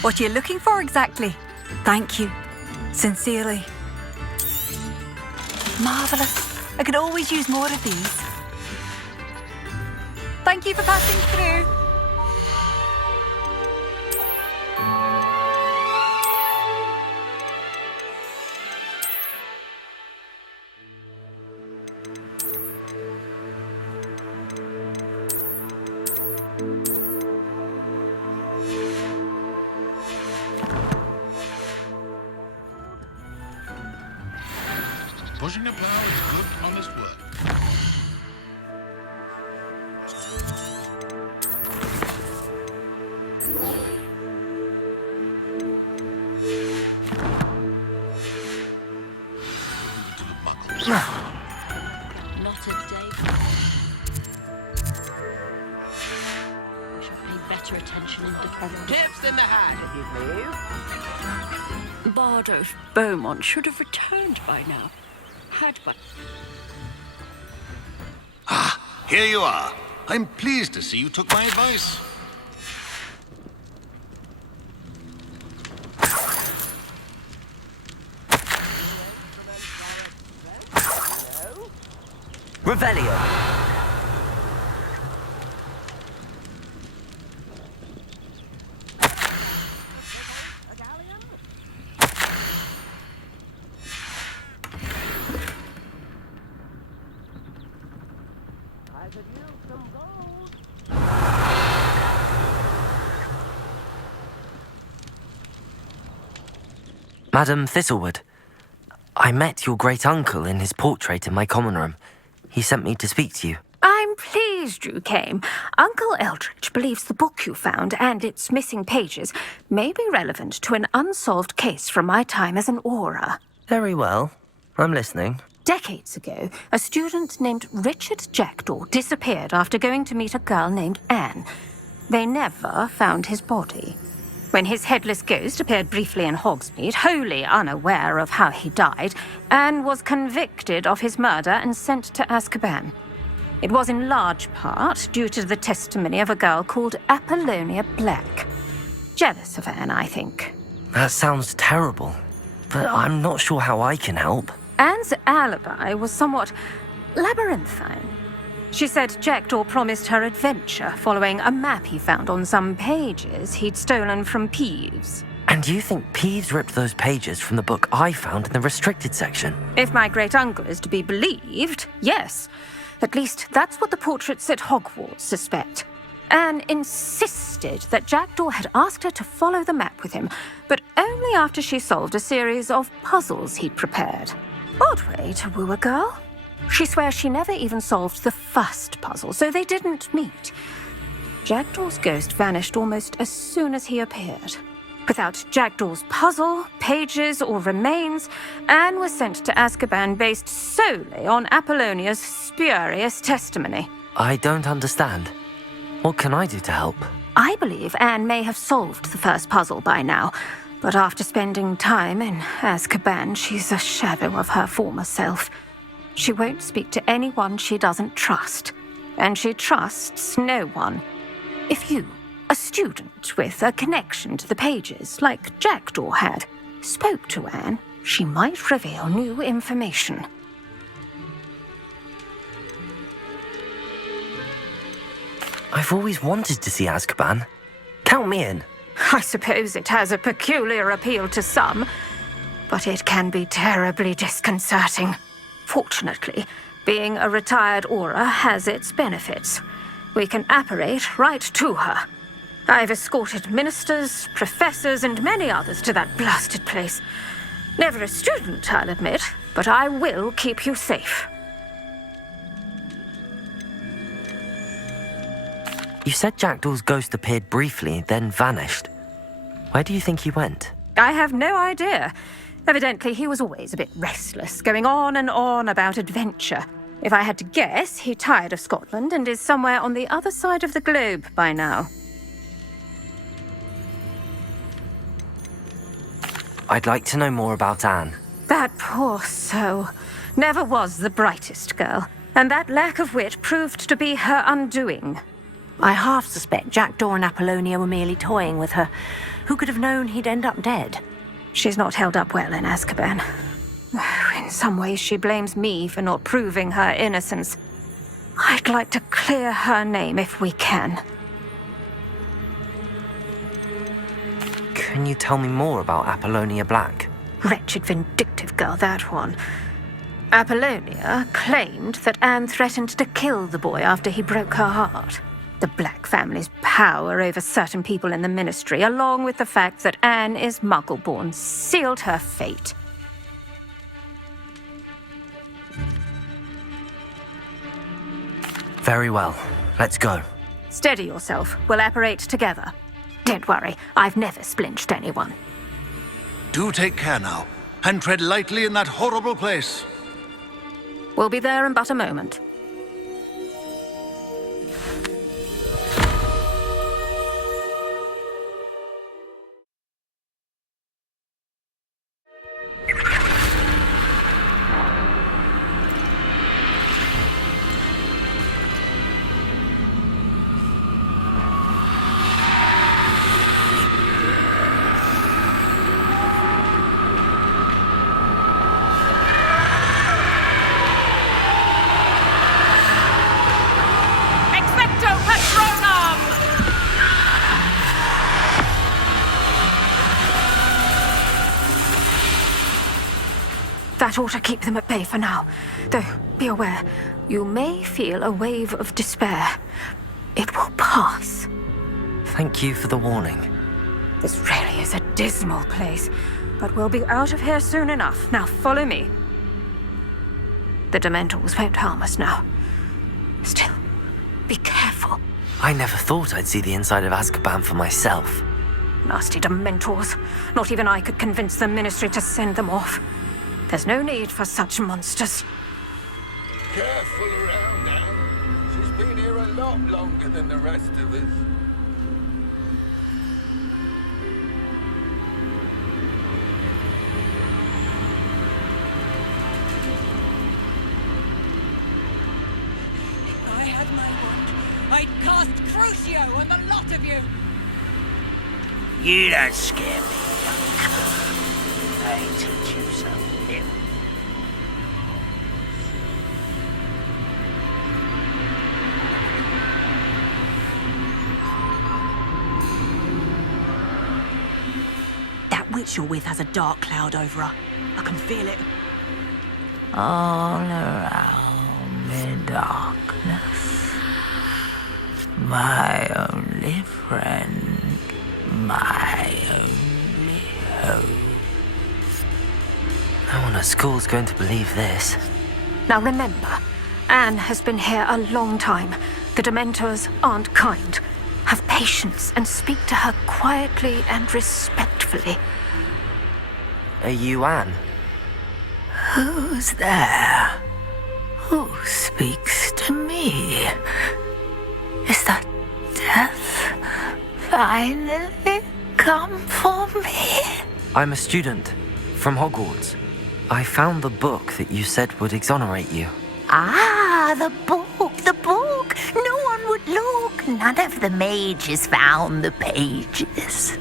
What are you looking for exactly? Thank you. Sincerely. Marvellous. I could always use more of these. Thank you for passing through. Pushing a plow is good, honest work. Not a day. I shall pay better attention in defense. Tips in the hat. Bardolph Beaumont should have returned by now. Had but... Here you are. I'm pleased to see you took my advice. Revelio. Madam Thistlewood, I met your great-uncle in his portrait in my common room. He sent me to speak to you. I'm pleased you came. Uncle Eldridge believes the book you found and its missing pages may be relevant to an unsolved case from my time as an aura. Very well. I'm listening. Decades ago, a student named Richard Jackdaw disappeared after going to meet a girl named Anne. They never found his body. When his headless ghost appeared briefly in Hogsmeade, wholly unaware of how he died, Anne was convicted of his murder and sent to Azkaban. It was in large part due to the testimony of a girl called Apollonia Black. Jealous of Anne, I think. That sounds terrible, but I'm not sure how I can help. Anne's alibi was somewhat labyrinthine. She said Jackdaw promised her adventure following a map he found on some pages he'd stolen from Peeves. And you think Peeves ripped those pages from the book I found in the restricted section? If my great-uncle is to be believed, yes. At least that's what the portraits at Hogwarts suspect. Anne insisted that Jackdaw had asked her to follow the map with him, but only after she solved a series of puzzles he'd prepared. Odd way to woo a girl. She swears she never even solved the first puzzle, so they didn't meet. Jackdaw's ghost vanished almost as soon as he appeared. Without Jackdaw's puzzle, pages, or remains, Anne was sent to Azkaban based solely on Apollonia's spurious testimony. I don't understand. What can I do to help? I believe Anne may have solved the first puzzle by now, but after spending time in Azkaban, she's a shadow of her former self. She won't speak to anyone she doesn't trust, and she trusts no one. If you, a student with a connection to the pages, like Jackdaw had, spoke to Anne, she might reveal new information. I've always wanted to see Azkaban. Count me in. I suppose it has a peculiar appeal to some, but it can be terribly disconcerting. Fortunately, being a retired aura has its benefits. We can apparate right to her. I've escorted ministers, professors, and many others to that blasted place. Never a student, I'll admit, but I will keep you safe. You said Jackdaw's ghost appeared briefly, then vanished. Where do you think he went? I have no idea. Evidently, he was always a bit restless, going on and on about adventure. If I had to guess, he tired of Scotland and is somewhere on the other side of the globe by now. I'd like to know more about Anne. That poor soul. Never was the brightest girl, and that lack of wit proved to be her undoing. I half suspect Jackdaw and Apollonia were merely toying with her. Who could have known he'd end up dead? She's not held up well in Azkaban. In some ways, she blames me for not proving her innocence. I'd like to clear her name if we can. Can you tell me more about Apollonia Black? Wretched, vindictive girl, that one. Apollonia claimed that Anne threatened to kill the boy after he broke her heart. The Black family's power over certain people in the ministry, along with the fact that Anne is Muggle-born, sealed her fate. Very well. Let's go. Steady yourself. We'll apparate together. Don't worry, I've never splinched anyone. Do take care now, and tread lightly in that horrible place. We'll be there in but a moment. That ought to keep them at bay for now. Though, be aware, you may feel a wave of despair. It will pass. Thank you for the warning. This really is a dismal place, but we'll be out of here soon enough. Now follow me. The Dementors won't harm us now. Still, be careful. I never thought I'd see the inside of Azkaban for myself. Nasty Dementors. Not even I could convince the Ministry to send them off. There's no need for such monsters. Careful around, Anne. She's been here a lot longer than the rest of us. If I had my wand, I'd cast Crucio on the lot of you. You don't scare me, young cur. I teach you something. That witch you're with has a dark cloud over her. I can feel it. All around me darkness. My only friend, my only hope. No one at school's going to believe this. Now remember, Anne has been here a long time. The Dementors aren't kind. Have patience and speak to her quietly and respectfully. Are you Anne? Who's there? Who speaks to me? Is that death finally come for me? I'm a student from Hogwarts. I found the book that you said would exonerate you. Ah, the book, the book. No one would look. None of the mages found the pages.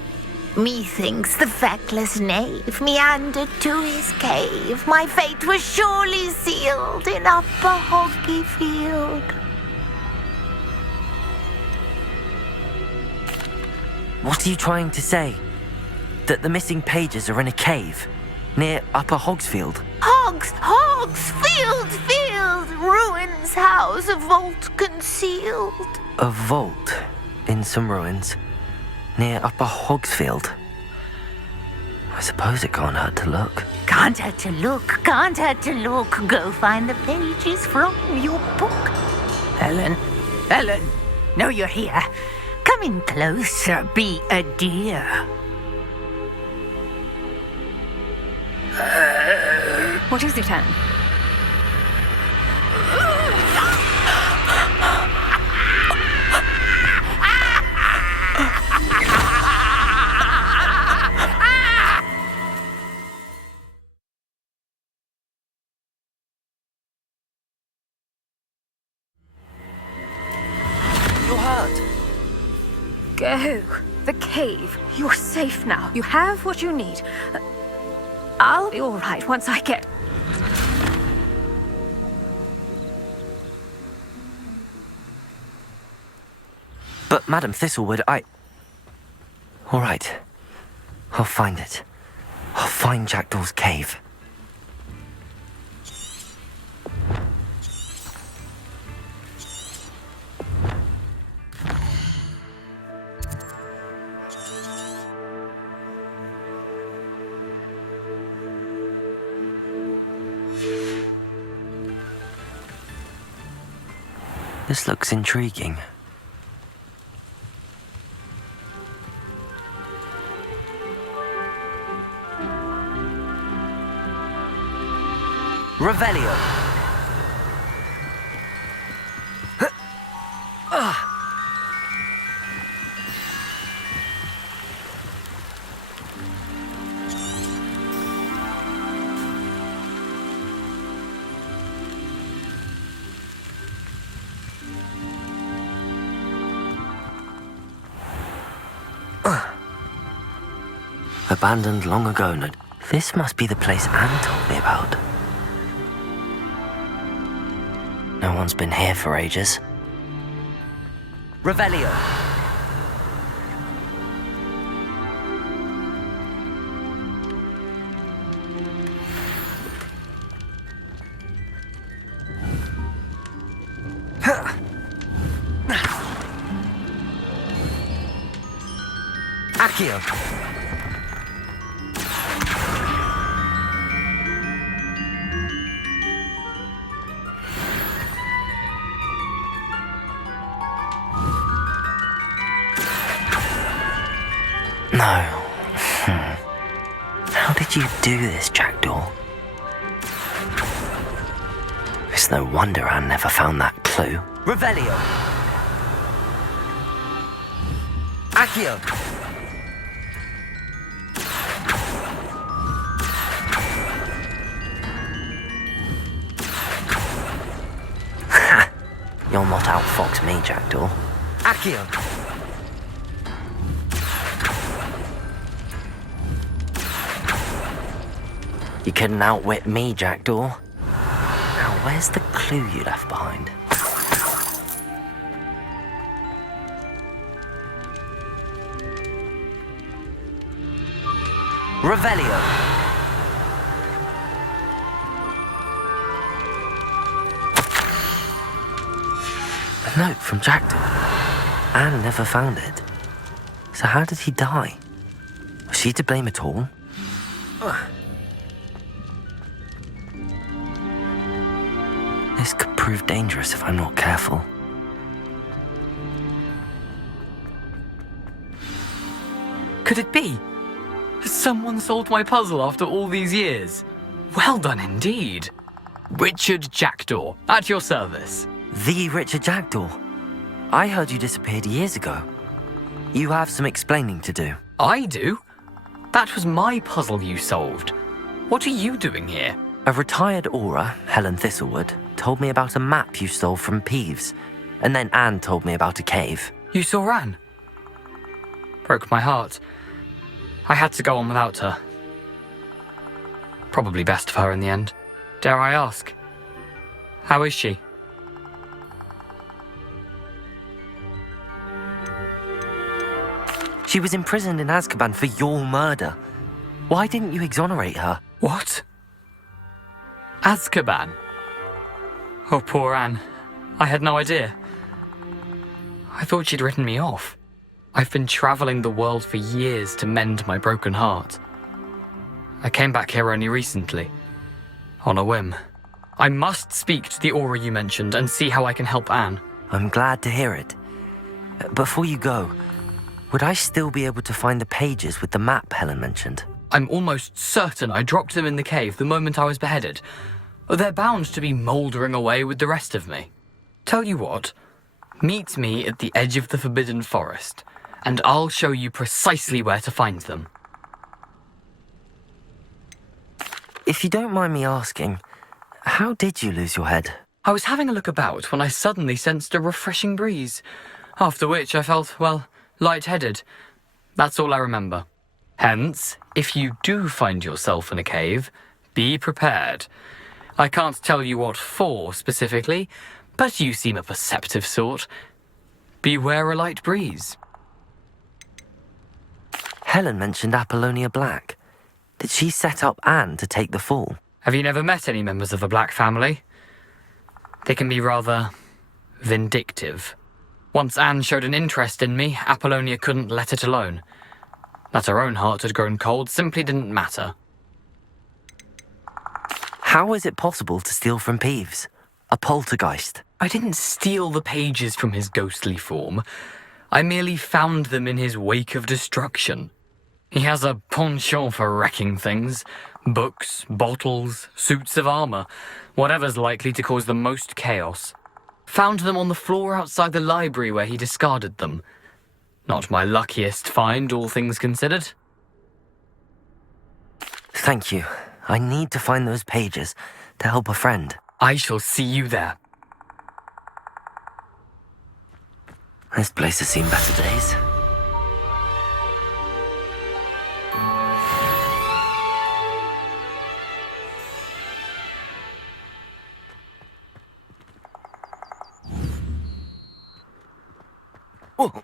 Methinks the feckless knave meandered to his cave. My fate was surely sealed in Upper Hoggyfield. What are you trying to say? That the missing pages are in a cave near Upper Hogsfield? Field, ruins house, a vault concealed. A vault in some ruins near Upper Hogsfield. I suppose it can't hurt to look. Can't hurt to look. Go find the pages from your book. Ellen, know you're here. Come in closer, be a dear. What is it, Anne? You're hurt. Go. The cave. You're safe now. You have what you need. I'll be all right once I get... But Madam Thistlewood, All right. I'll find it. I'll find Jackdaw's cave. This looks intriguing. Revelio. Abandoned long ago, Ned. This must be the place Anne told me about. No one's been here for ages. Revelio. Accio! No. How did you do this, Jackdaw? It's no wonder Anne never found that clue. Revelio! Accio! Ha! You'll not outfox me, Jackdaw. Accio! You couldn't outwit me, Jackdaw. Now, where's the clue you left behind? Revelio! A note from Jackdaw. Anne never found it. So how did he die? Was she to blame at all? This could prove dangerous if I'm not careful. Could it be? Has someone solved my puzzle after all these years? Well done indeed. Richard Jackdaw, at your service. The Richard Jackdaw? I heard you disappeared years ago. You have some explaining to do. I do? That was my puzzle you solved. What are you doing here? A retired aura, Helen Thistlewood, told me about a map you stole from Peeves, and then Anne told me about a cave. You saw Anne? Broke my heart. I had to go on without her. Probably best for her in the end. Dare I ask? How is she? She was imprisoned in Azkaban for your murder. Why didn't you exonerate her? What? Azkaban? Oh, poor Anne. I had no idea. I thought she'd written me off. I've been traveling the world for years to mend my broken heart. I came back here only recently, on a whim. I must speak to the aura you mentioned and see how I can help Anne. I'm glad to hear it. Before you go, would I still be able to find the pages with the map Helen mentioned? I'm almost certain I dropped them in the cave the moment I was beheaded. They're bound to be mouldering away with the rest of me. Tell you what, meet me at the edge of the Forbidden Forest, and I'll show you precisely where to find them. If you don't mind me asking, how did you lose your head? I was having a look about when I suddenly sensed a refreshing breeze, after which I felt, well, lightheaded. That's all I remember. Hence, if you do find yourself in a cave, be prepared. I can't tell you what for specifically, but you seem a perceptive sort. Beware a light breeze. Helen mentioned Apollonia Black. Did she set up Anne to take the fall? Have you never met any members of the Black family? They can be rather vindictive. Once Anne showed an interest in me, Apollonia couldn't let it alone. That her own heart had grown cold simply didn't matter. How is it possible to steal from Peeves? A poltergeist? I didn't steal the pages from his ghostly form. I merely found them in his wake of destruction. He has a penchant for wrecking things. Books, bottles, suits of armor, whatever's likely to cause the most chaos. Found them on the floor outside the library where he discarded them. Not my luckiest find, all things considered. Thank you. I need to find those pages to help a friend. I shall see you there. This place has seen better days. Oh.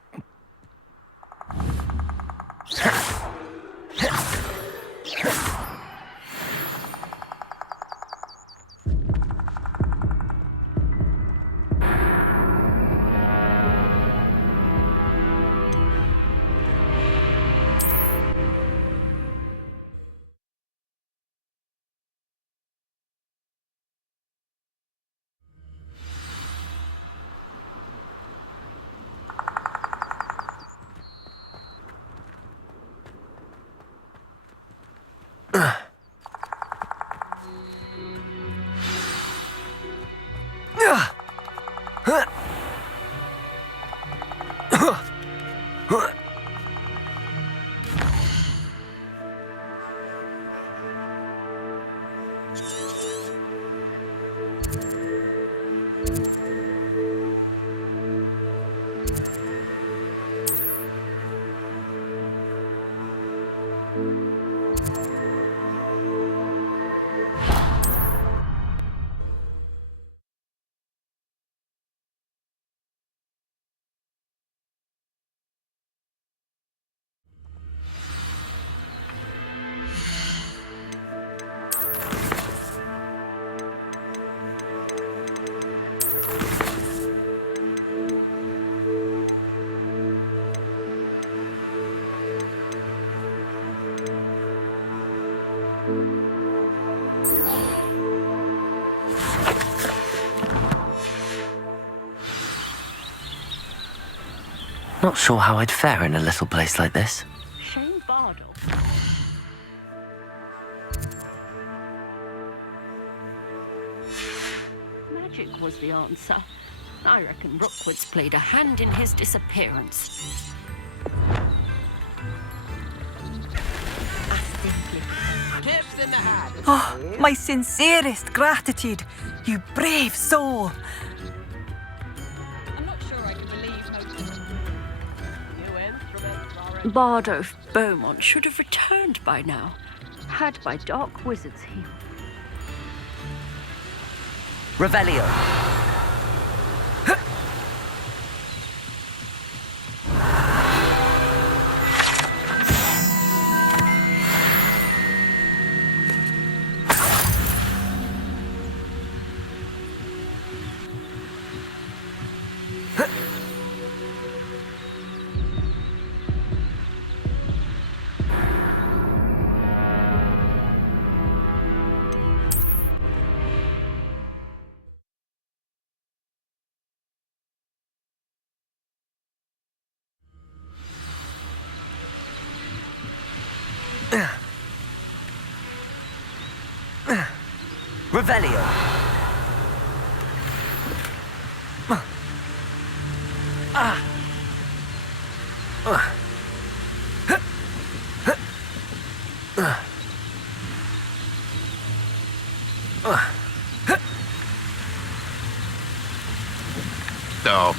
Not sure how I'd fare in a little place like this. Shane Bardo. Magic was the answer. I reckon Rookwood's played a hand in his disappearance. Tips in the hat. Oh, my sincerest gratitude, you brave soul. I'm not sure I can believe most of them. New instruments are Bardo Beaumont should have returned by now. Had by dark wizards he... Revelio. Revelio. No.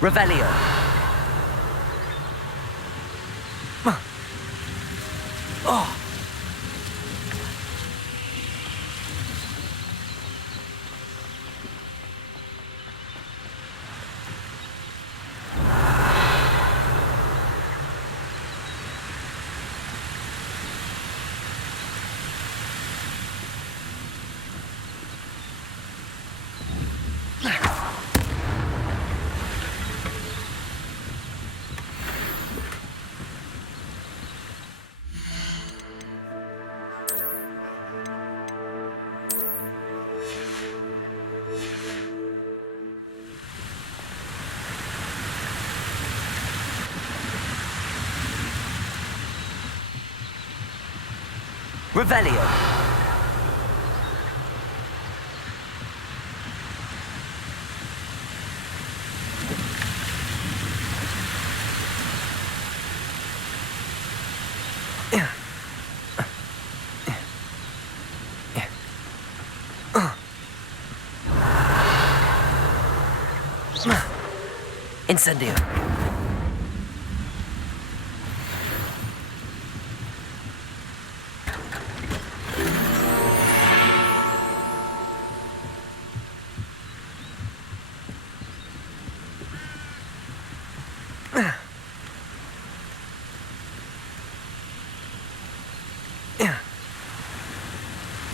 Revelio. Oh. Revelio. Incendio.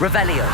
Revelio.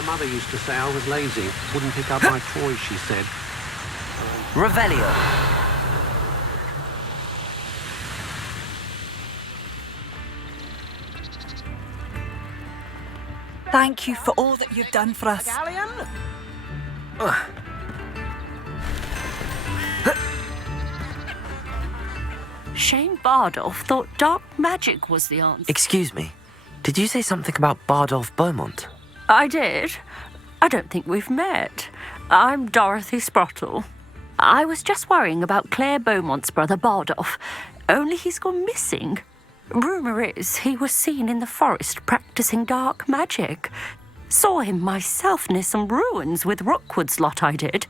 My mother used to say I was lazy. Wouldn't pick up my toys, she said. Revelio. Thank you for all that you've done for us. Shane Bardolph thought dark magic was the answer. Excuse me. Did you say something about Bardolph Beaumont? I did. I don't think we've met. I'm Dorothy Sprottle. I was just worrying about Claire Beaumont's brother Bardolph, only he's gone missing. Rumour is he was seen in the forest practicing dark magic. Saw him myself near some ruins with Rookwood's lot I did.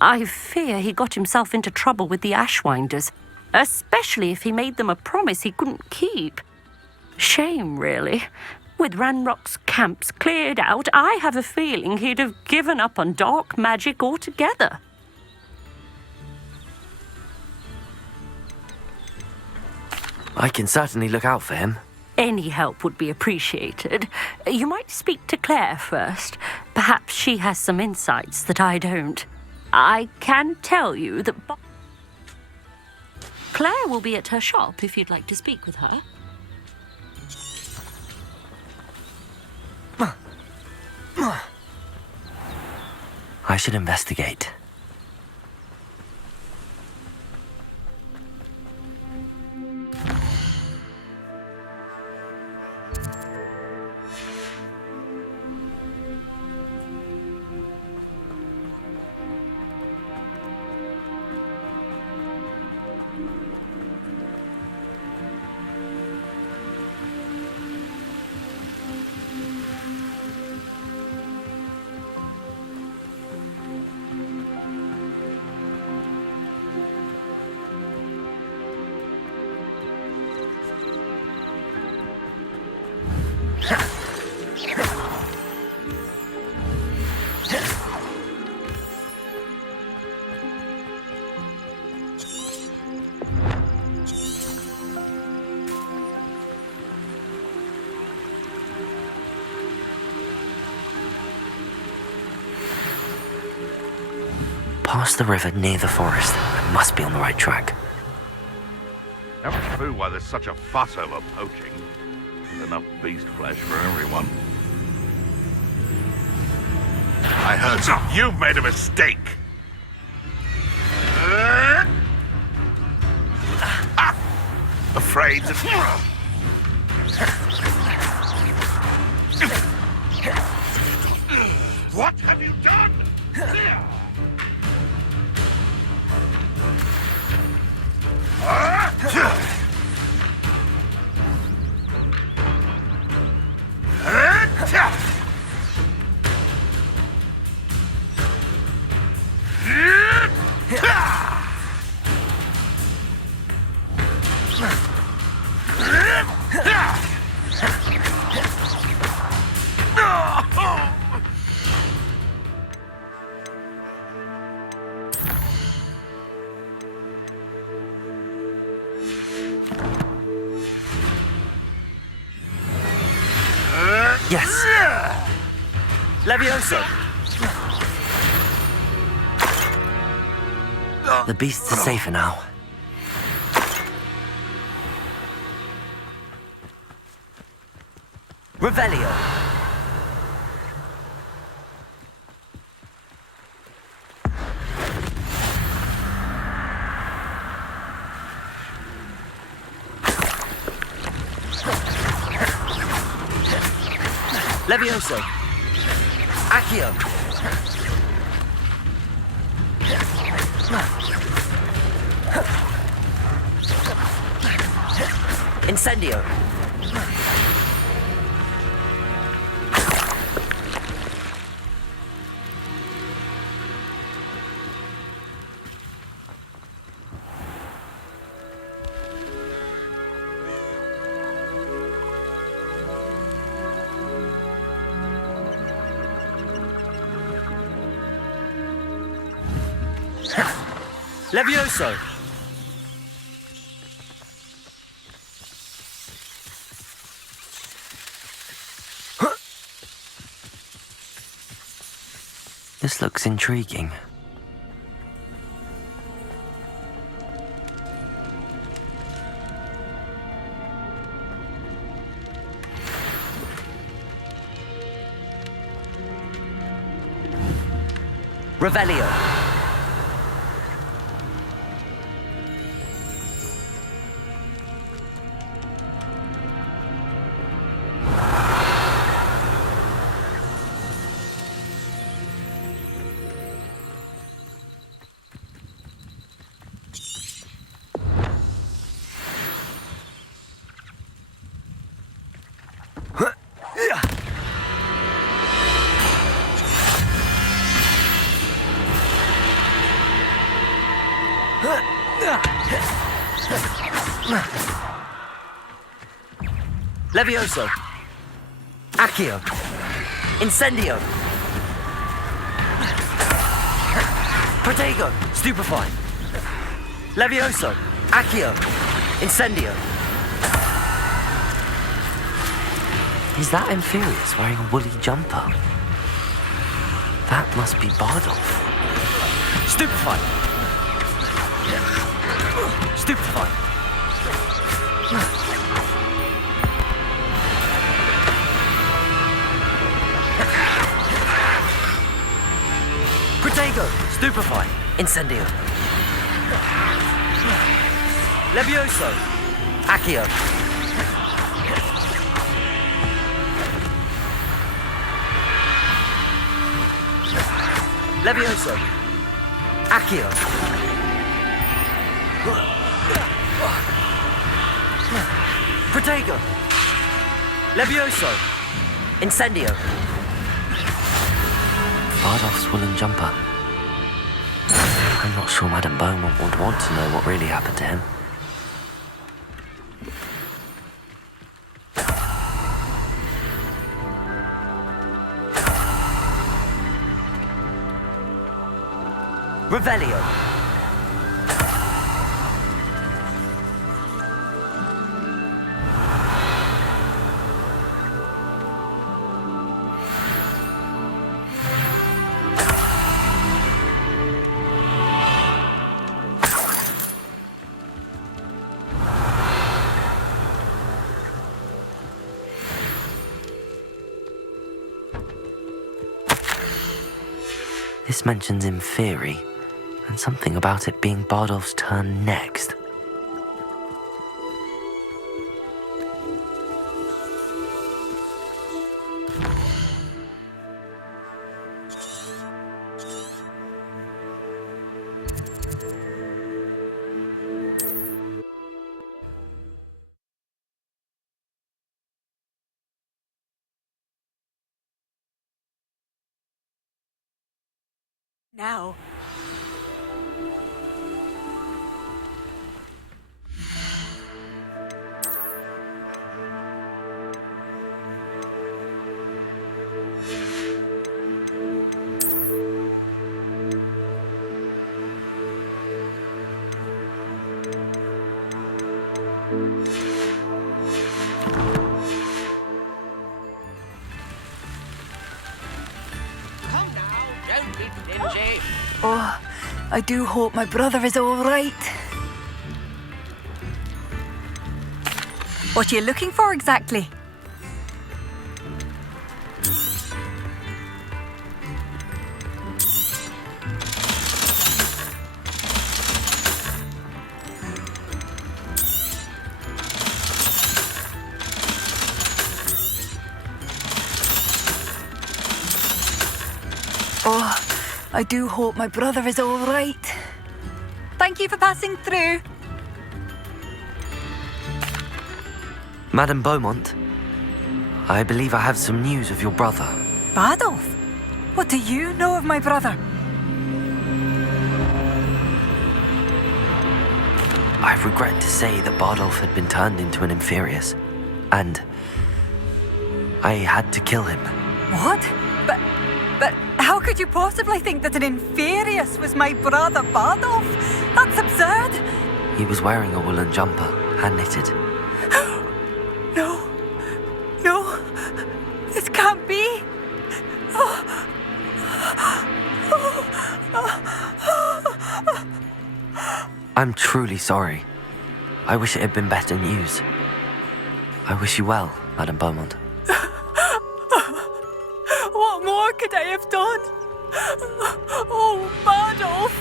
I fear he got himself into trouble with the Ashwinders, especially if he made them a promise he couldn't keep. Shame, really. With Ranrock's camps cleared out, I have a feeling he'd have given up on dark magic altogether. I can certainly look out for him. Any help would be appreciated. You might speak to Claire first. Perhaps she has some insights that I don't. I can tell you that Claire will be at her shop if you'd like to speak with her. I should investigate. Past the river near the forest. I must be on the right track. Never knew why there's such a fuss over poaching. There's enough beast flesh for everyone. I heard so. You've made a mistake. Afraid to... What have you done? Yes. Levioso. The beasts are safer now. Revelio. Levioso. Accio. Incendio. Levioso. This looks intriguing. Revelio. Levioso. Accio. Incendio. Protego. Stupefy. Levioso. Accio. Incendio. Is that Inferius wearing a woolly jumper? That must be Bardolph. Stupefy. Stupefy. Protego. Stupefy. Incendio. Levioso. Accio. Levioso. Accio. Protego. Levioso. Incendio. Bardolph's woolen jumper. I'm not sure Madame Beaumont would want to know what really happened to him. Revelio. This mentions Inferi, and something about it being Bardolph's turn next. Now. Come now, don't be flimsy. Oh, I do hope my brother is all right. What are you looking for exactly? Oh, I do hope my brother is all right. Thank you for passing through. Madame Beaumont, I believe I have some news of your brother. Bardolph? What do you know of my brother? I regret to say that Bardolph had been turned into an Inferius, and I had to kill him. What? But how could you possibly think that an Inferius was my brother Bardolph? That's absurd. He was wearing a woolen jumper, hand-knitted. No, this can't be. Oh. I'm truly sorry. I wish it had been better news. I wish you well, Madame Beaumont. What more could I have done? Oh, Bardolph!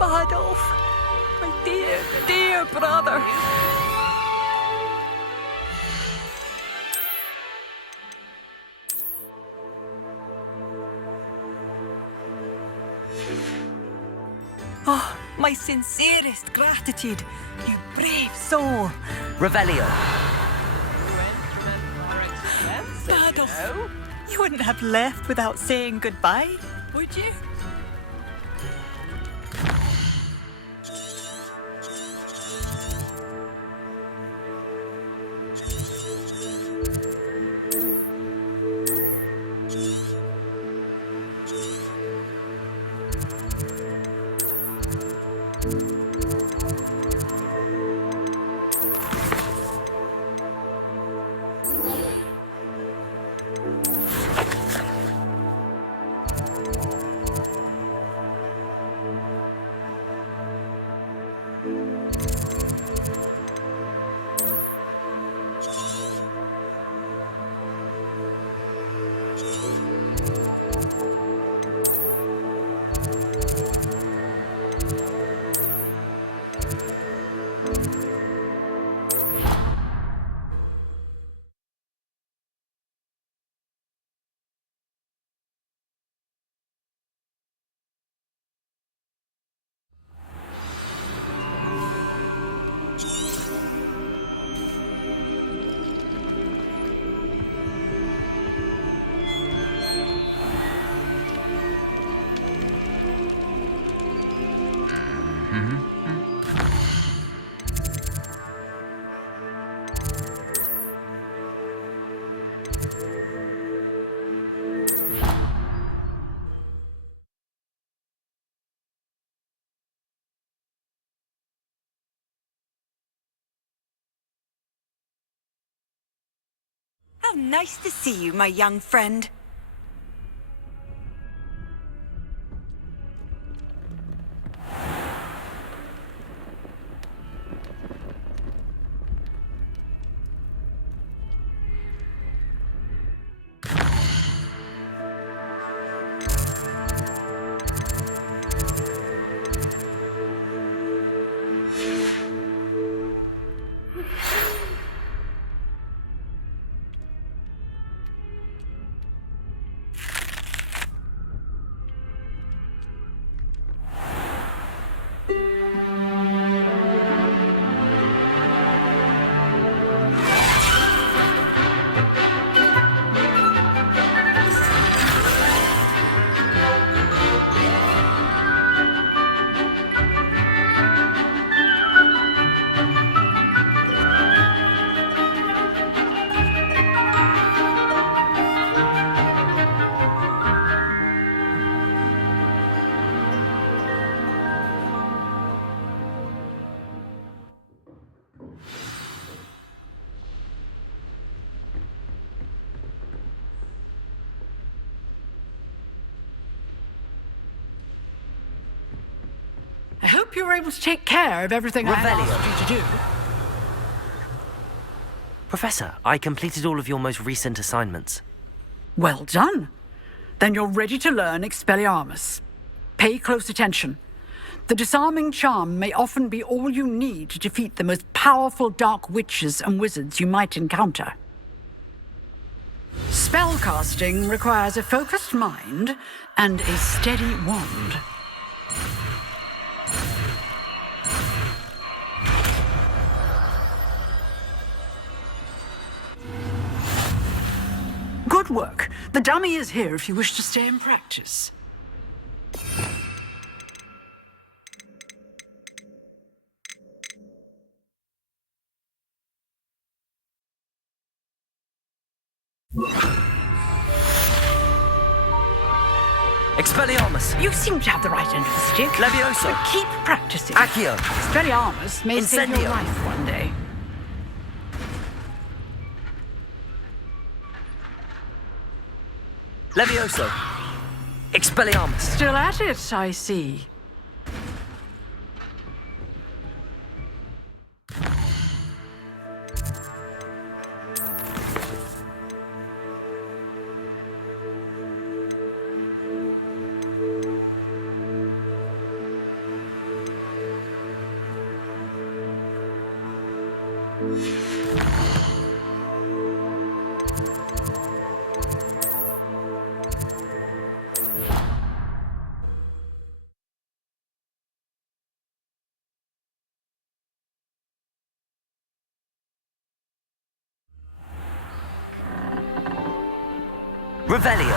Bardolph, my dear, dear brother. Oh, my sincerest gratitude, you brave soul. Revelio. Bardolph, you wouldn't have left without saying goodbye, would you? How nice to see you, my young friend. I hope you were able to take care of everything I asked you to do. Professor, I completed all of your most recent assignments. Well done. Then you're ready to learn Expelliarmus. Pay close attention. The disarming charm may often be all you need to defeat the most powerful dark witches and wizards you might encounter. Spellcasting requires a focused mind and a steady wand. Good work. The dummy is here if you wish to stay and practice. Expelliarmus! You seem to have the right end of the stick. Levioso! But keep practicing. Accio! Expelliarmus may save your Incendio! life one day. Levioso! Expelliarmus! Still at it, I see. Revelio!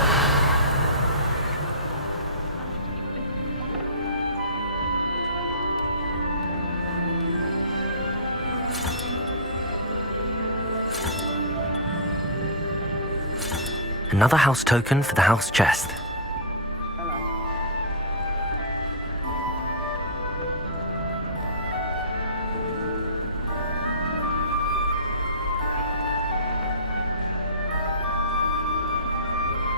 Another house token for the house chest.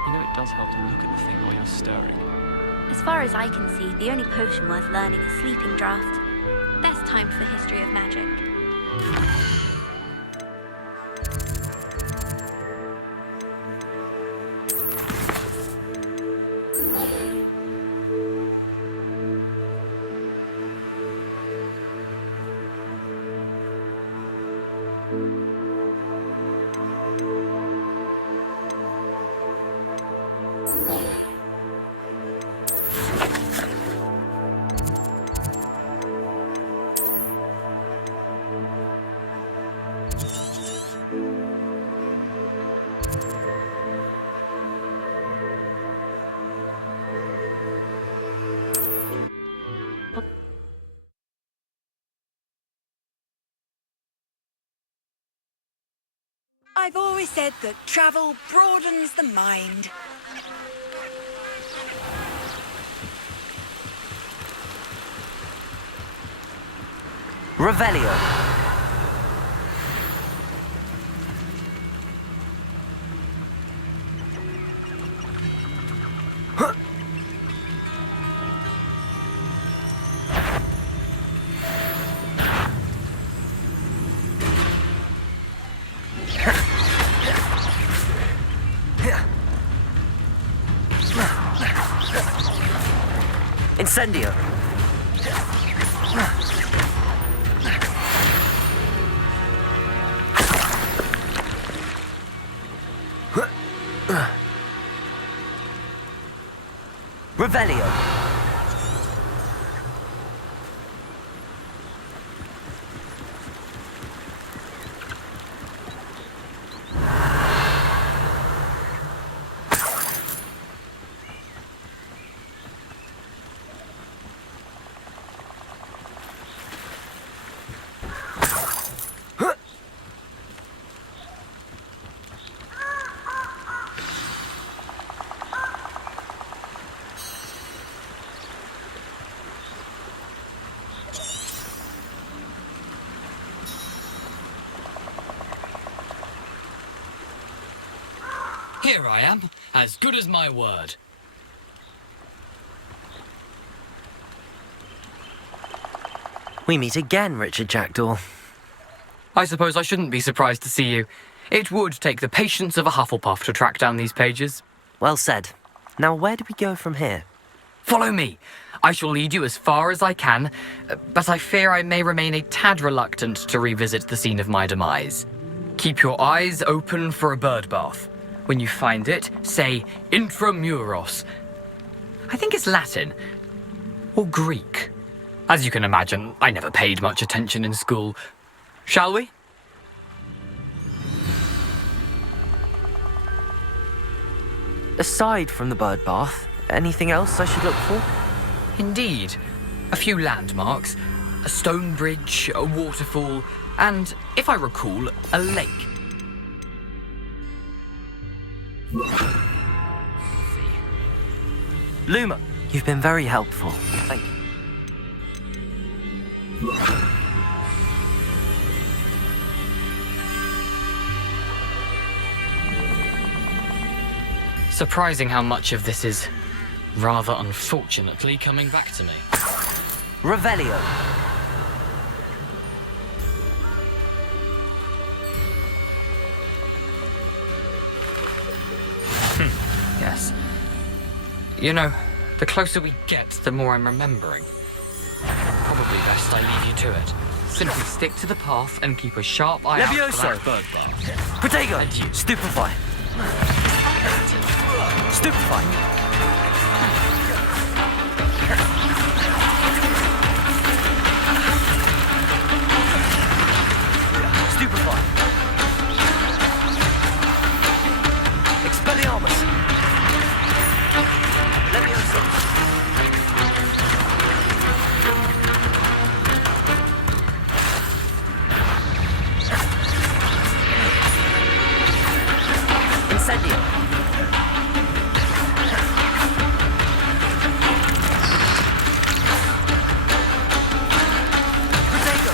You know it does help to look at the thing while you're stirring. As far as I can see, the only potion worth learning is Sleeping Draught. Best time for the history of magic. I've always said that travel broadens the mind. Revelio! Incendio! Revelio! Here I am, as good as my word. We meet again, Richard Jackdaw. I suppose I shouldn't be surprised to see you. It would take the patience of a Hufflepuff to track down these pages. Well said. Now where do we go from here? Follow me. I shall lead you as far as I can, but I fear I may remain a tad reluctant to revisit the scene of my demise. Keep your eyes open for a bird bath. When you find it, say intramuros. I think it's Latin. Or Greek. As you can imagine, I never paid much attention in school. Shall we? Aside from the bird bath, anything else I should look for? Indeed. A few landmarks. A stone bridge, a waterfall, and, if I recall, a lake. Luma, you've been very helpful. Thank you. Surprising how much of this is rather unfortunately coming back to me. Revelio. Yes. You know, the closer we get, the more I'm remembering. Probably best I leave you to it. Simply stick to the path and keep a sharp eye out for Levioso. that bird bar. Protego. Stupefy. Stupefy. Stupefy. Expelliarmus. Levioso. Incendio. Protego.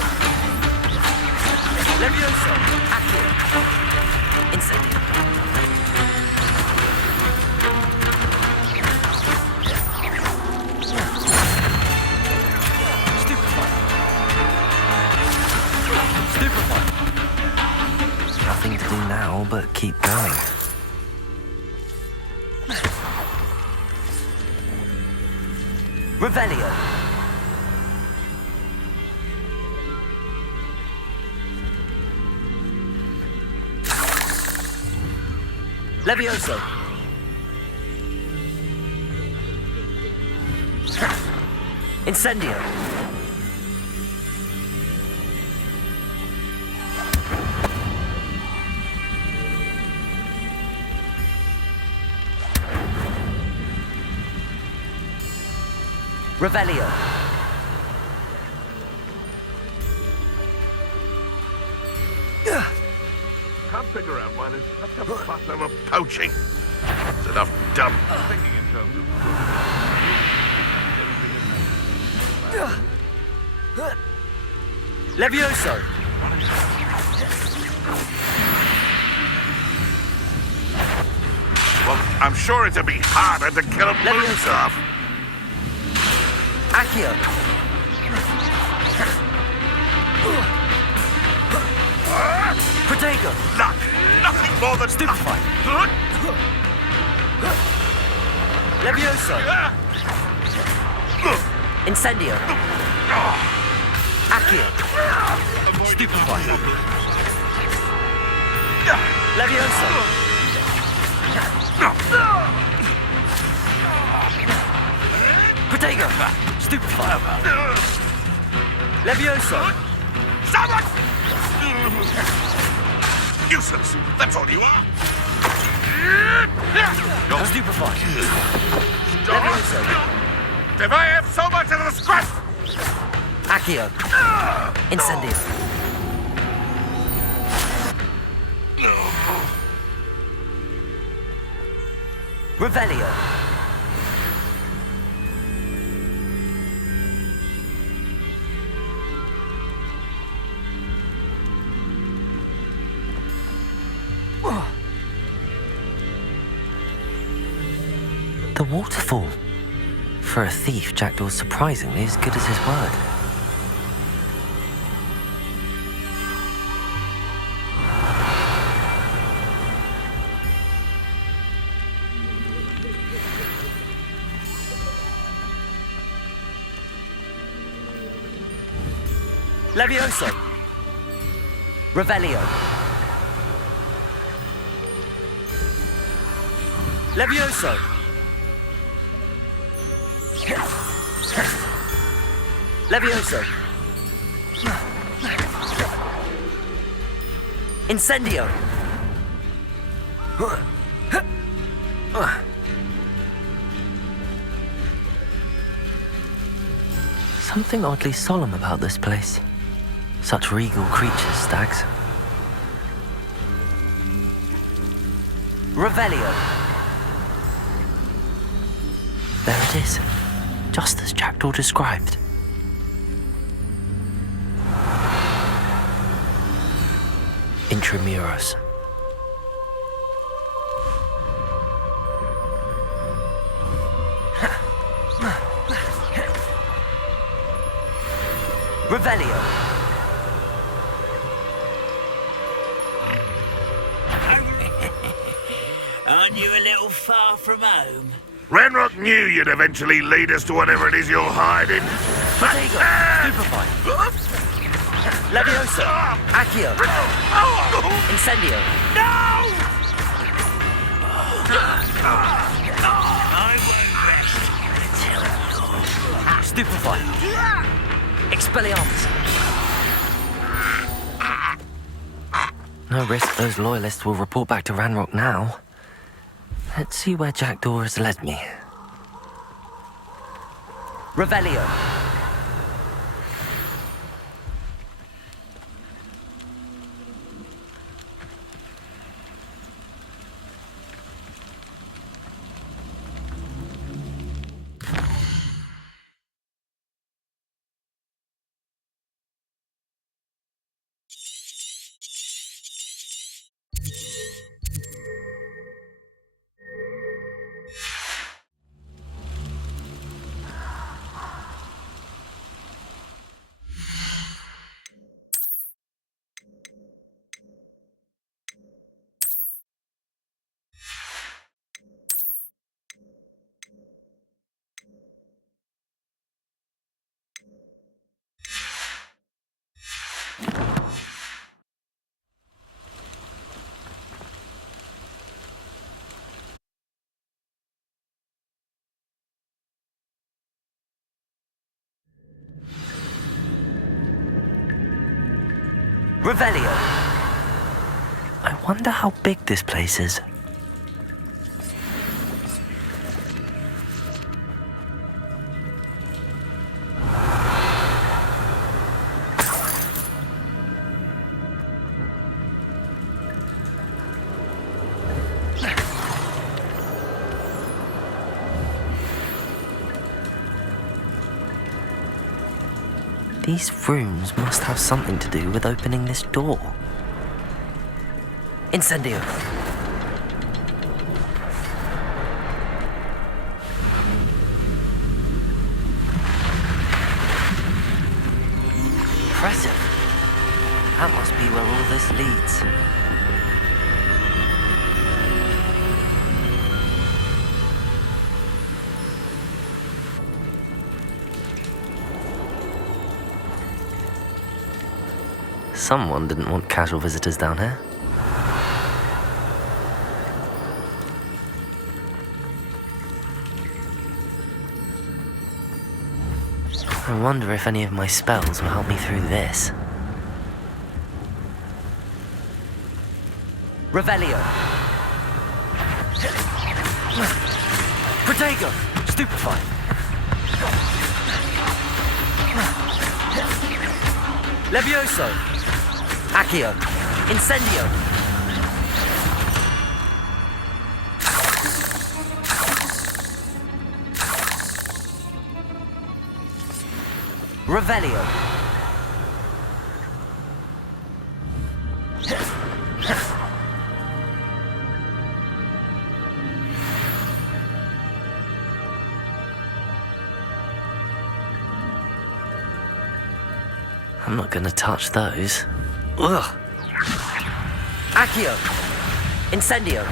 Levioso. Accio. Incendio. Stupefy. Nothing to do now but keep going. Revelio. Levioso. Incendio. Revelio. Can't figure out why there's such a fuss over poaching. It's enough dumb thinking in terms of Levioso. Well, I'm sure it'd be harder to kill a Levioso. off. Accio. Protego. Luck. Nothing more than Stupefy. Levioso. Incendio. Accio. Stupefy. Levioso. Protego. Stupefy. Levioso. Someone! Nuisance. That's all you are. Stupefy. Levioso. If I have so much of the scratch! Accio. Incendio. Revelio. The waterfall. For a thief, Jackdaw's surprisingly as good as his word. Levioso. Revelio. Levioso. Levioso. Incendio. Something oddly solemn about this place. Such regal creatures, stags. Revelio. There it is, just as Jackdaw described. Intramuros. Aren't you a little far from home? Ranrock knew you'd eventually lead us to whatever it is you're hiding. Potato! Stupefy! Leviosa! Accio! Incendio! No! I won't rest until Stupefy! Expelliarmus! No risk those loyalists will report back to Ranrock now. Let's see where Jackdaw has led me. Revelio! Revelio! I wonder how big this place is. These rooms must have something to do with opening this door. Incendio! Impressive. That must be where all this leads. Someone didn't want casual visitors down here. I wonder if any of my spells will help me through this. Revelio! Protego! Stupefy! Levioso! Accio! Incendio! Revelio! I'm not gonna touch those. Ugh! Accio! Incendio!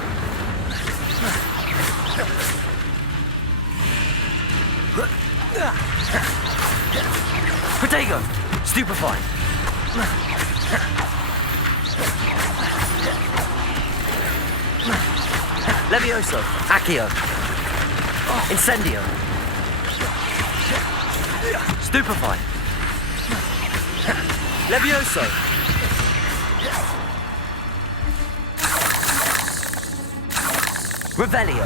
Protego! Stupefy! Levioso! Accio! Incendio! Stupefy! Levioso! Revelio!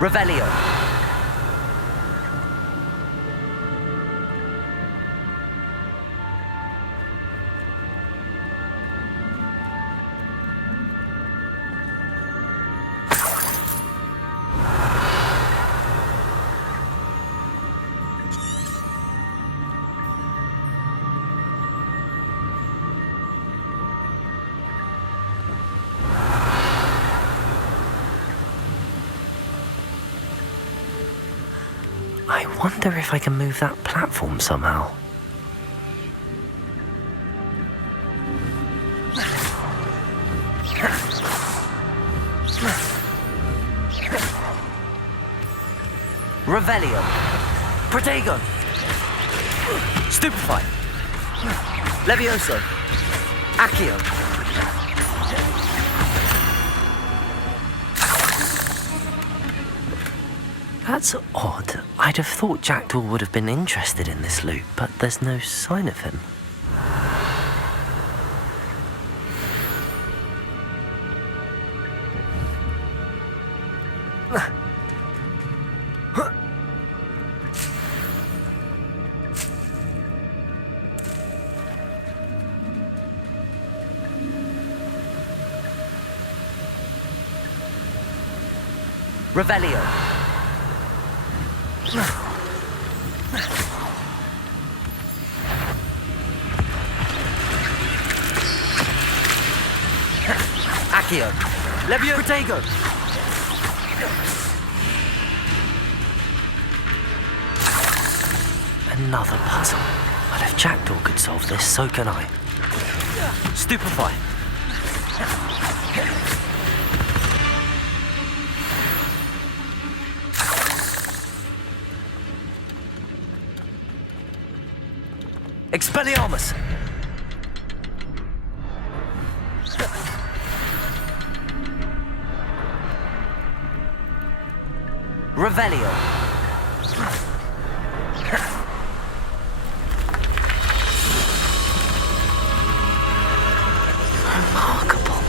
Revelio. I wonder if I can move that platform somehow. Revelio. Protego. Stupefy. Levioso. Accio. That's odd. I'd have thought Jackdaw would have been interested in this loot, but there's no sign of him. Revelio. Accio. Levio. Protego. Another puzzle. But if Jackdaw could solve this, so can I. Stupefy. Expelliarmus! Revelio! Remarkable.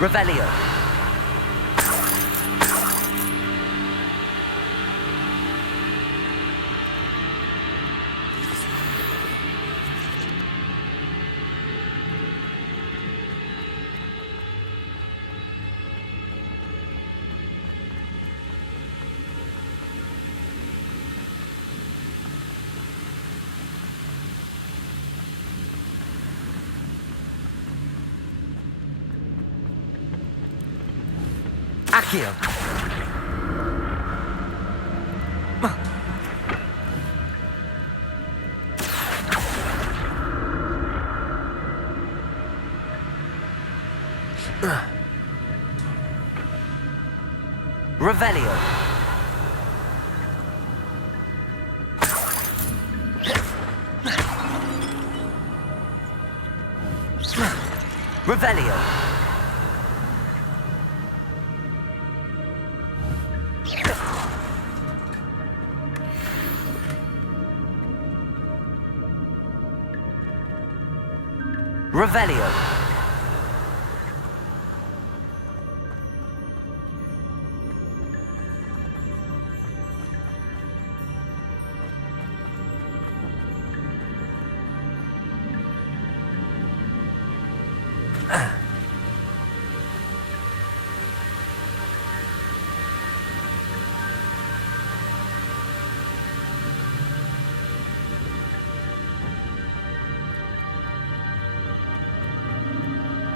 Revelio. Accio. Revelio. Revelio. Revelio.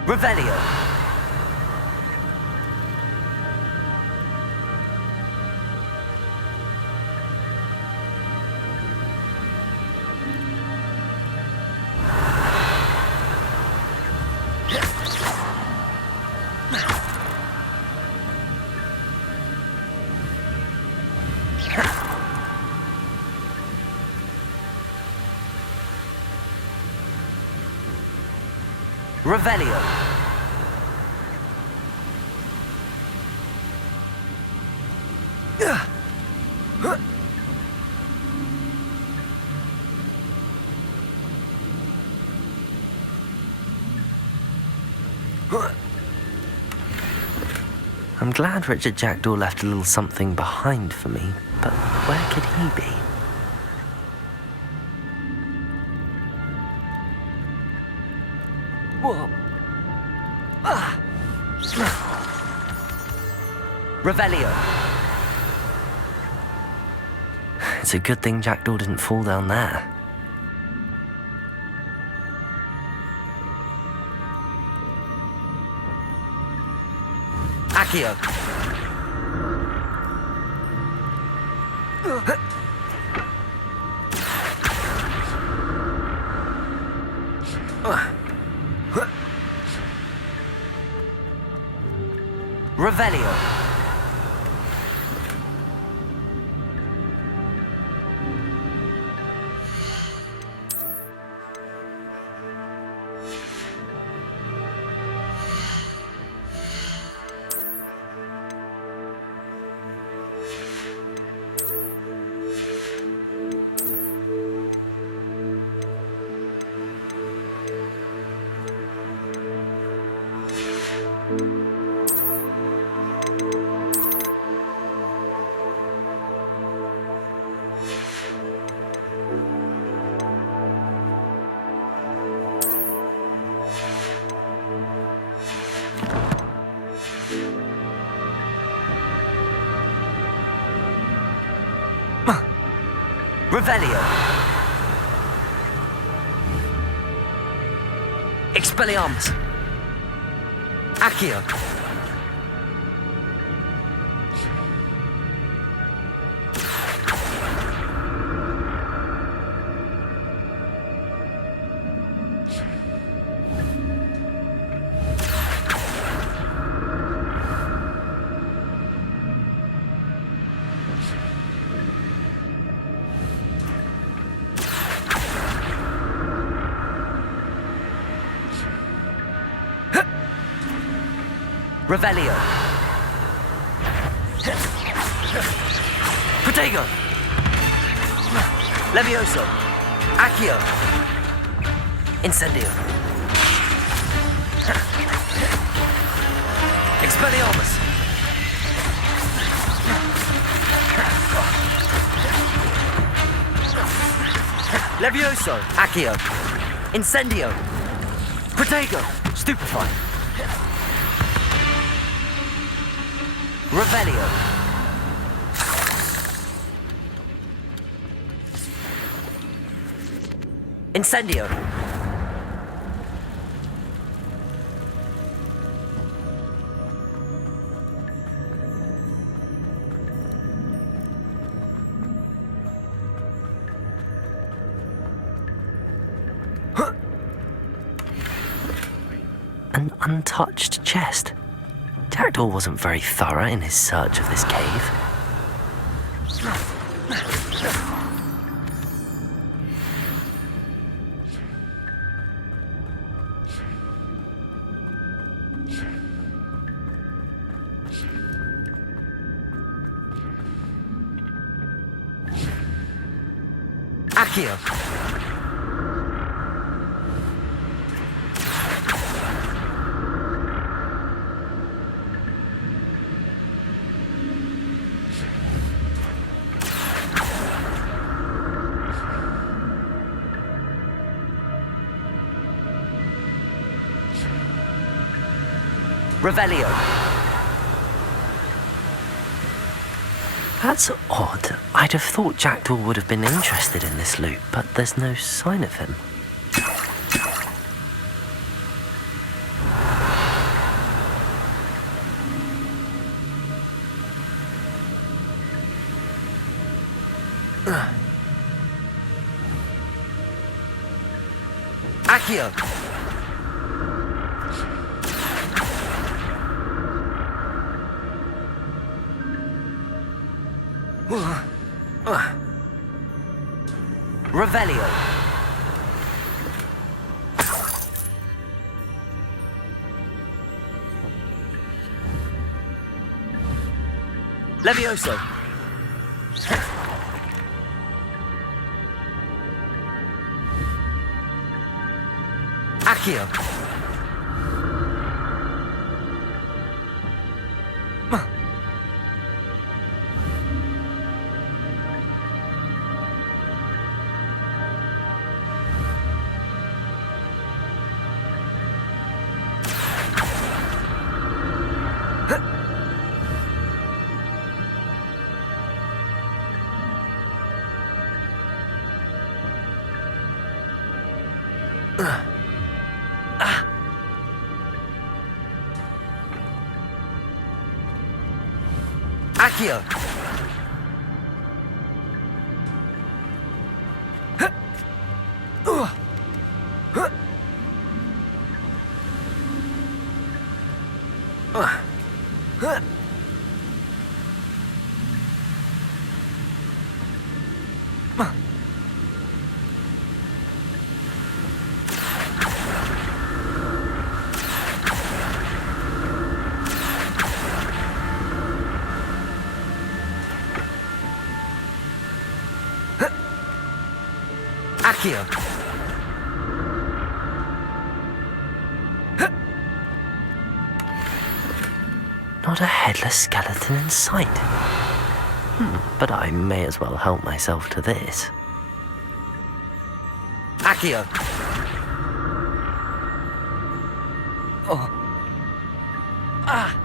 Revelio. Revelio. I'm glad Richard Jackdaw left a little something behind for me, but where could he be? Whoa. Ah. Revelio. It's a good thing Jackdaw didn't fall down there. Accio. Revelio. Revelio. Expelliarmus. Accio. Revelio. Protego. Levioso. Accio. Incendio. Expelliarmus. Levioso. Accio. Incendio. Protego. Stupefy. Revelio. Incendio. An untouched chest. Jackdaw wasn't very thorough in his search of this cave. Accio. Revelio. That's odd. I'd have thought Jackdaw would have been interested in this loot, but there's no sign of him. Accio. Revelio. Levioso. Accio. Accio! Accio! Not a headless skeleton in sight. But I may as well help myself to this. Accio! Oh. Ah!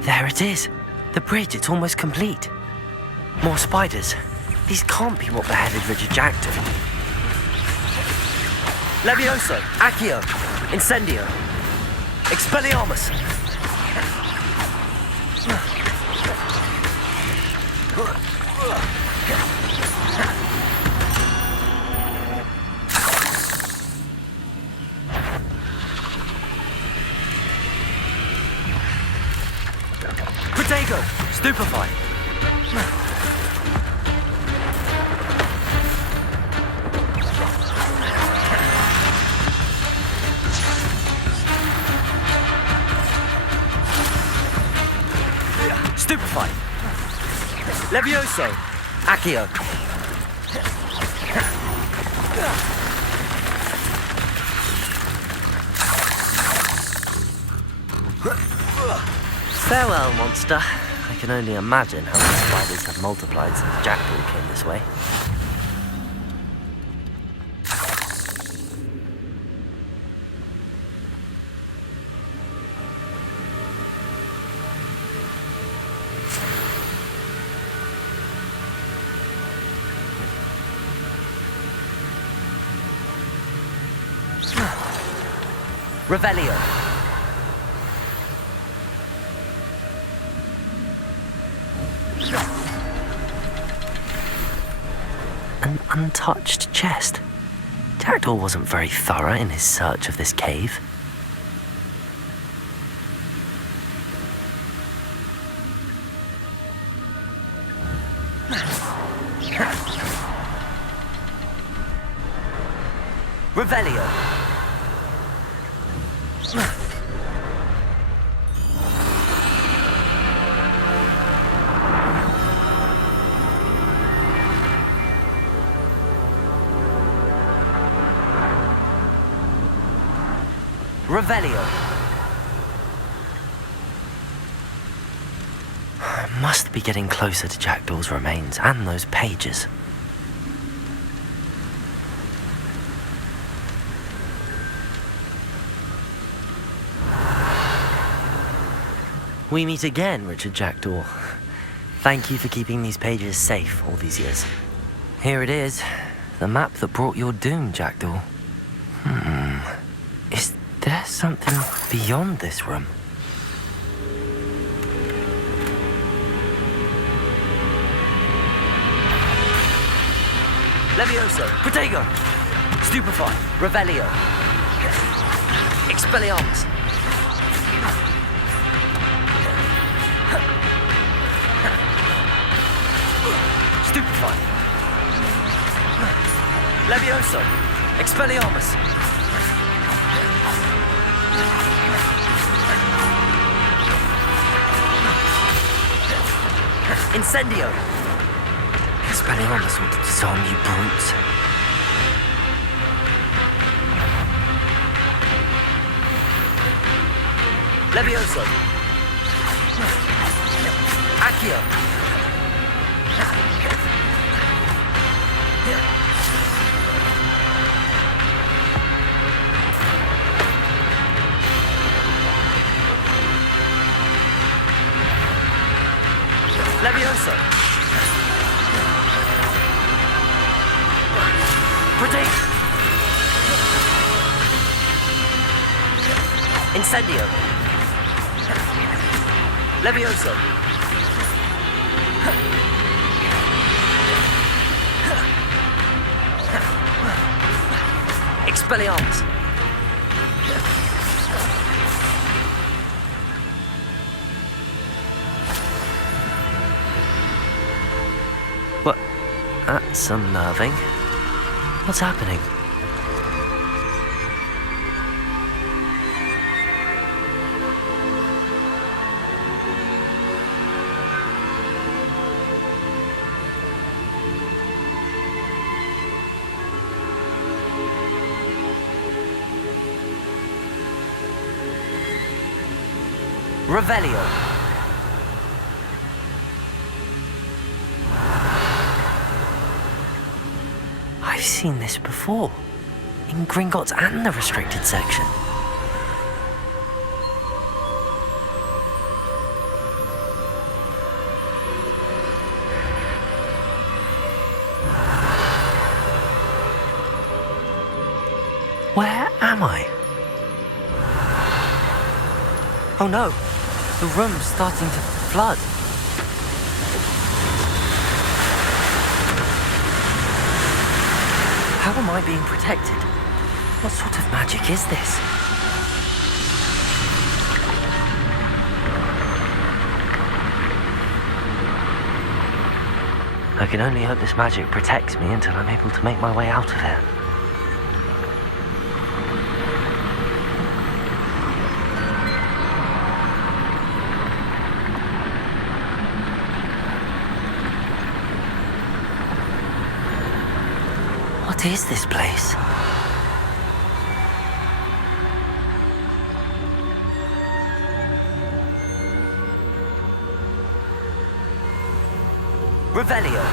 There it is. The bridge, it's almost complete. More spiders. These can't be what beheaded Richard Jackdaw. Levioso, Accio, Incendio, Expelliarmus. Protego, Stupefy. Stupefy. Levioso. Accio. Farewell, monster. I can only imagine how the spiders have multiplied since Jackdaw came this way. Revelio. An untouched chest. Jackdaw wasn't very thorough in his search of this cave. Revelio. Revelio. I must be getting closer to Jackdaw's remains and those pages. We meet again, Richard Jackdaw. Thank you for keeping these pages safe all these years. Here it is, the map that brought your doom, Jackdaw. Is there something beyond this room? Levioso, Protego, Stupefy, Revelio, Expelliarmus. Stupefy. Levioso. Expelliarmus. Incendio. Expelliarmus will disarm you brutes. Levioso. Accio. Levioso. Protect! Incendio! Levioso! Expelliarmus! What? That's unnerving. What's happening? Revelio. I've seen this before. In Gringotts and the restricted section. Where am I? Oh no, the room's starting to flood. How am I being protected? What sort of magic is this? I can only hope this magic protects me until I'm able to make my way out of here. What is this place? Revelio.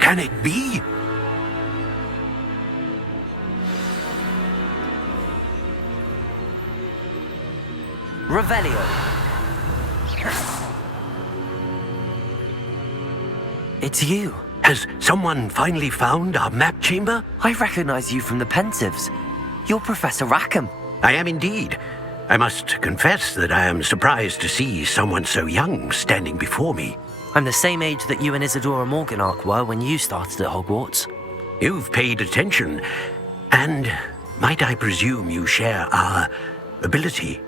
Can it be? Revelio. It's you. Has someone finally found our map chamber? I recognize you from the Pensives. You're Professor Rackham. I am indeed. I must confess that I am surprised to see someone so young standing before me. I'm the same age that you and Isadora Morganach were when you started at Hogwarts. You've paid attention, and might I presume you share our ability?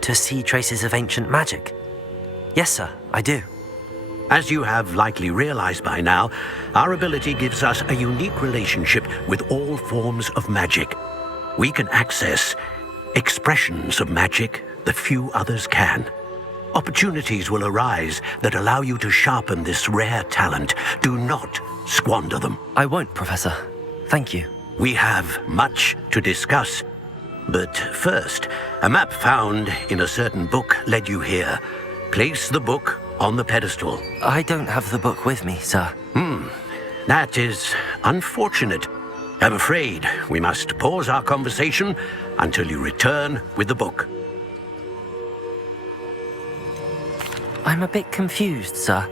To see traces of ancient magic? Yes, sir, I do. As you have likely realized by now, our ability gives us a unique relationship with all forms of magic. We can access expressions of magic that few others can. Opportunities will arise that allow you to sharpen this rare talent. Do not squander them. I won't, Professor. Thank you. We have much to discuss. But first, a map found in a certain book led you here. Place the book on the pedestal. I don't have the book with me, sir. That is unfortunate. I'm afraid we must pause our conversation until you return with the book. I'm a bit confused, sir.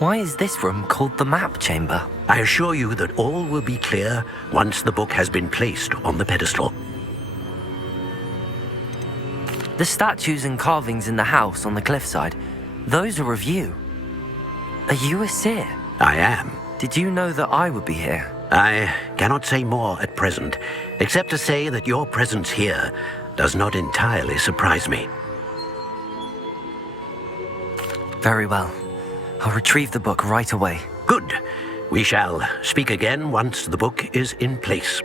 Why is this room called the map chamber? I assure you that all will be clear once the book has been placed on the pedestal. The statues and carvings in the house on the cliffside, those are of you. Are you a seer? I am. Did you know that I would be here? I cannot say more at present, except to say that your presence here does not entirely surprise me. Very well. I'll retrieve the book right away. Good. We shall speak again once the book is in place.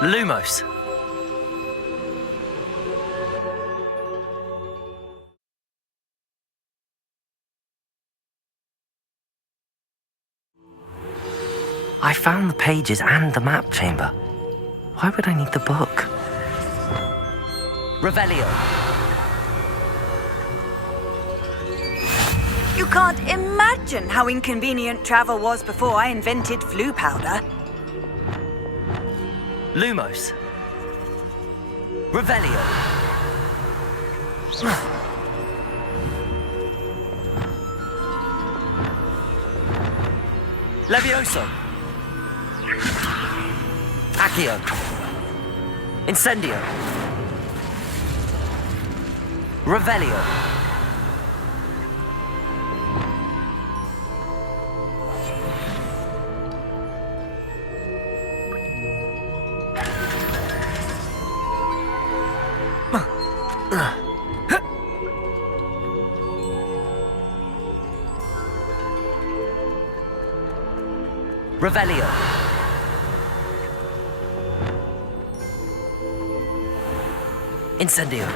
Lumos. I found the pages and the map chamber. Why would I need the book? Revelio. You can't imagine how inconvenient travel was before I invented flu powder. Lumos. Revelio. Levioso. Accio. Incendio. Revelio. Revelio. Incendio.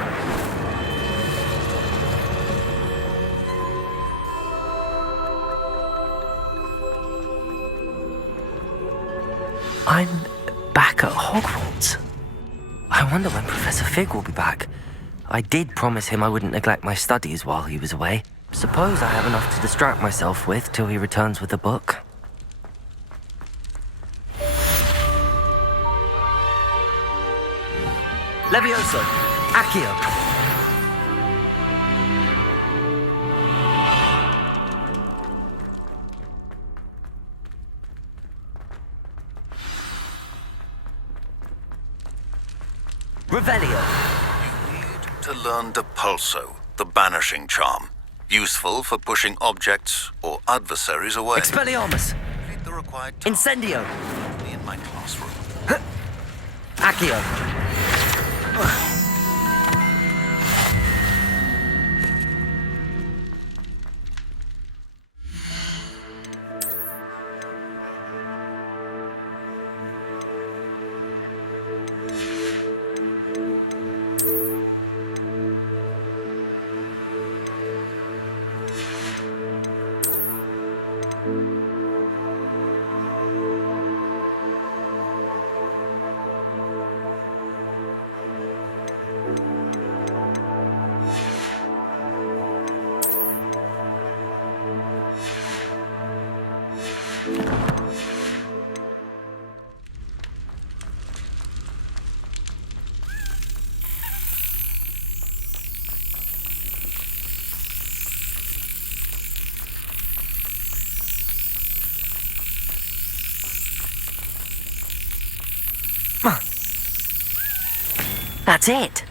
I'm back at Hogwarts. I wonder when Professor Fig will be back. I did promise him I wouldn't neglect my studies while he was away. Suppose I have enough to distract myself with till he returns with the book. Levioso. Accio. Revelio. You need to learn Depulso, the banishing charm. Useful for pushing objects or adversaries away. Expelliarmus. Complete the required Incendio. Me in my classroom. Accio. That's it.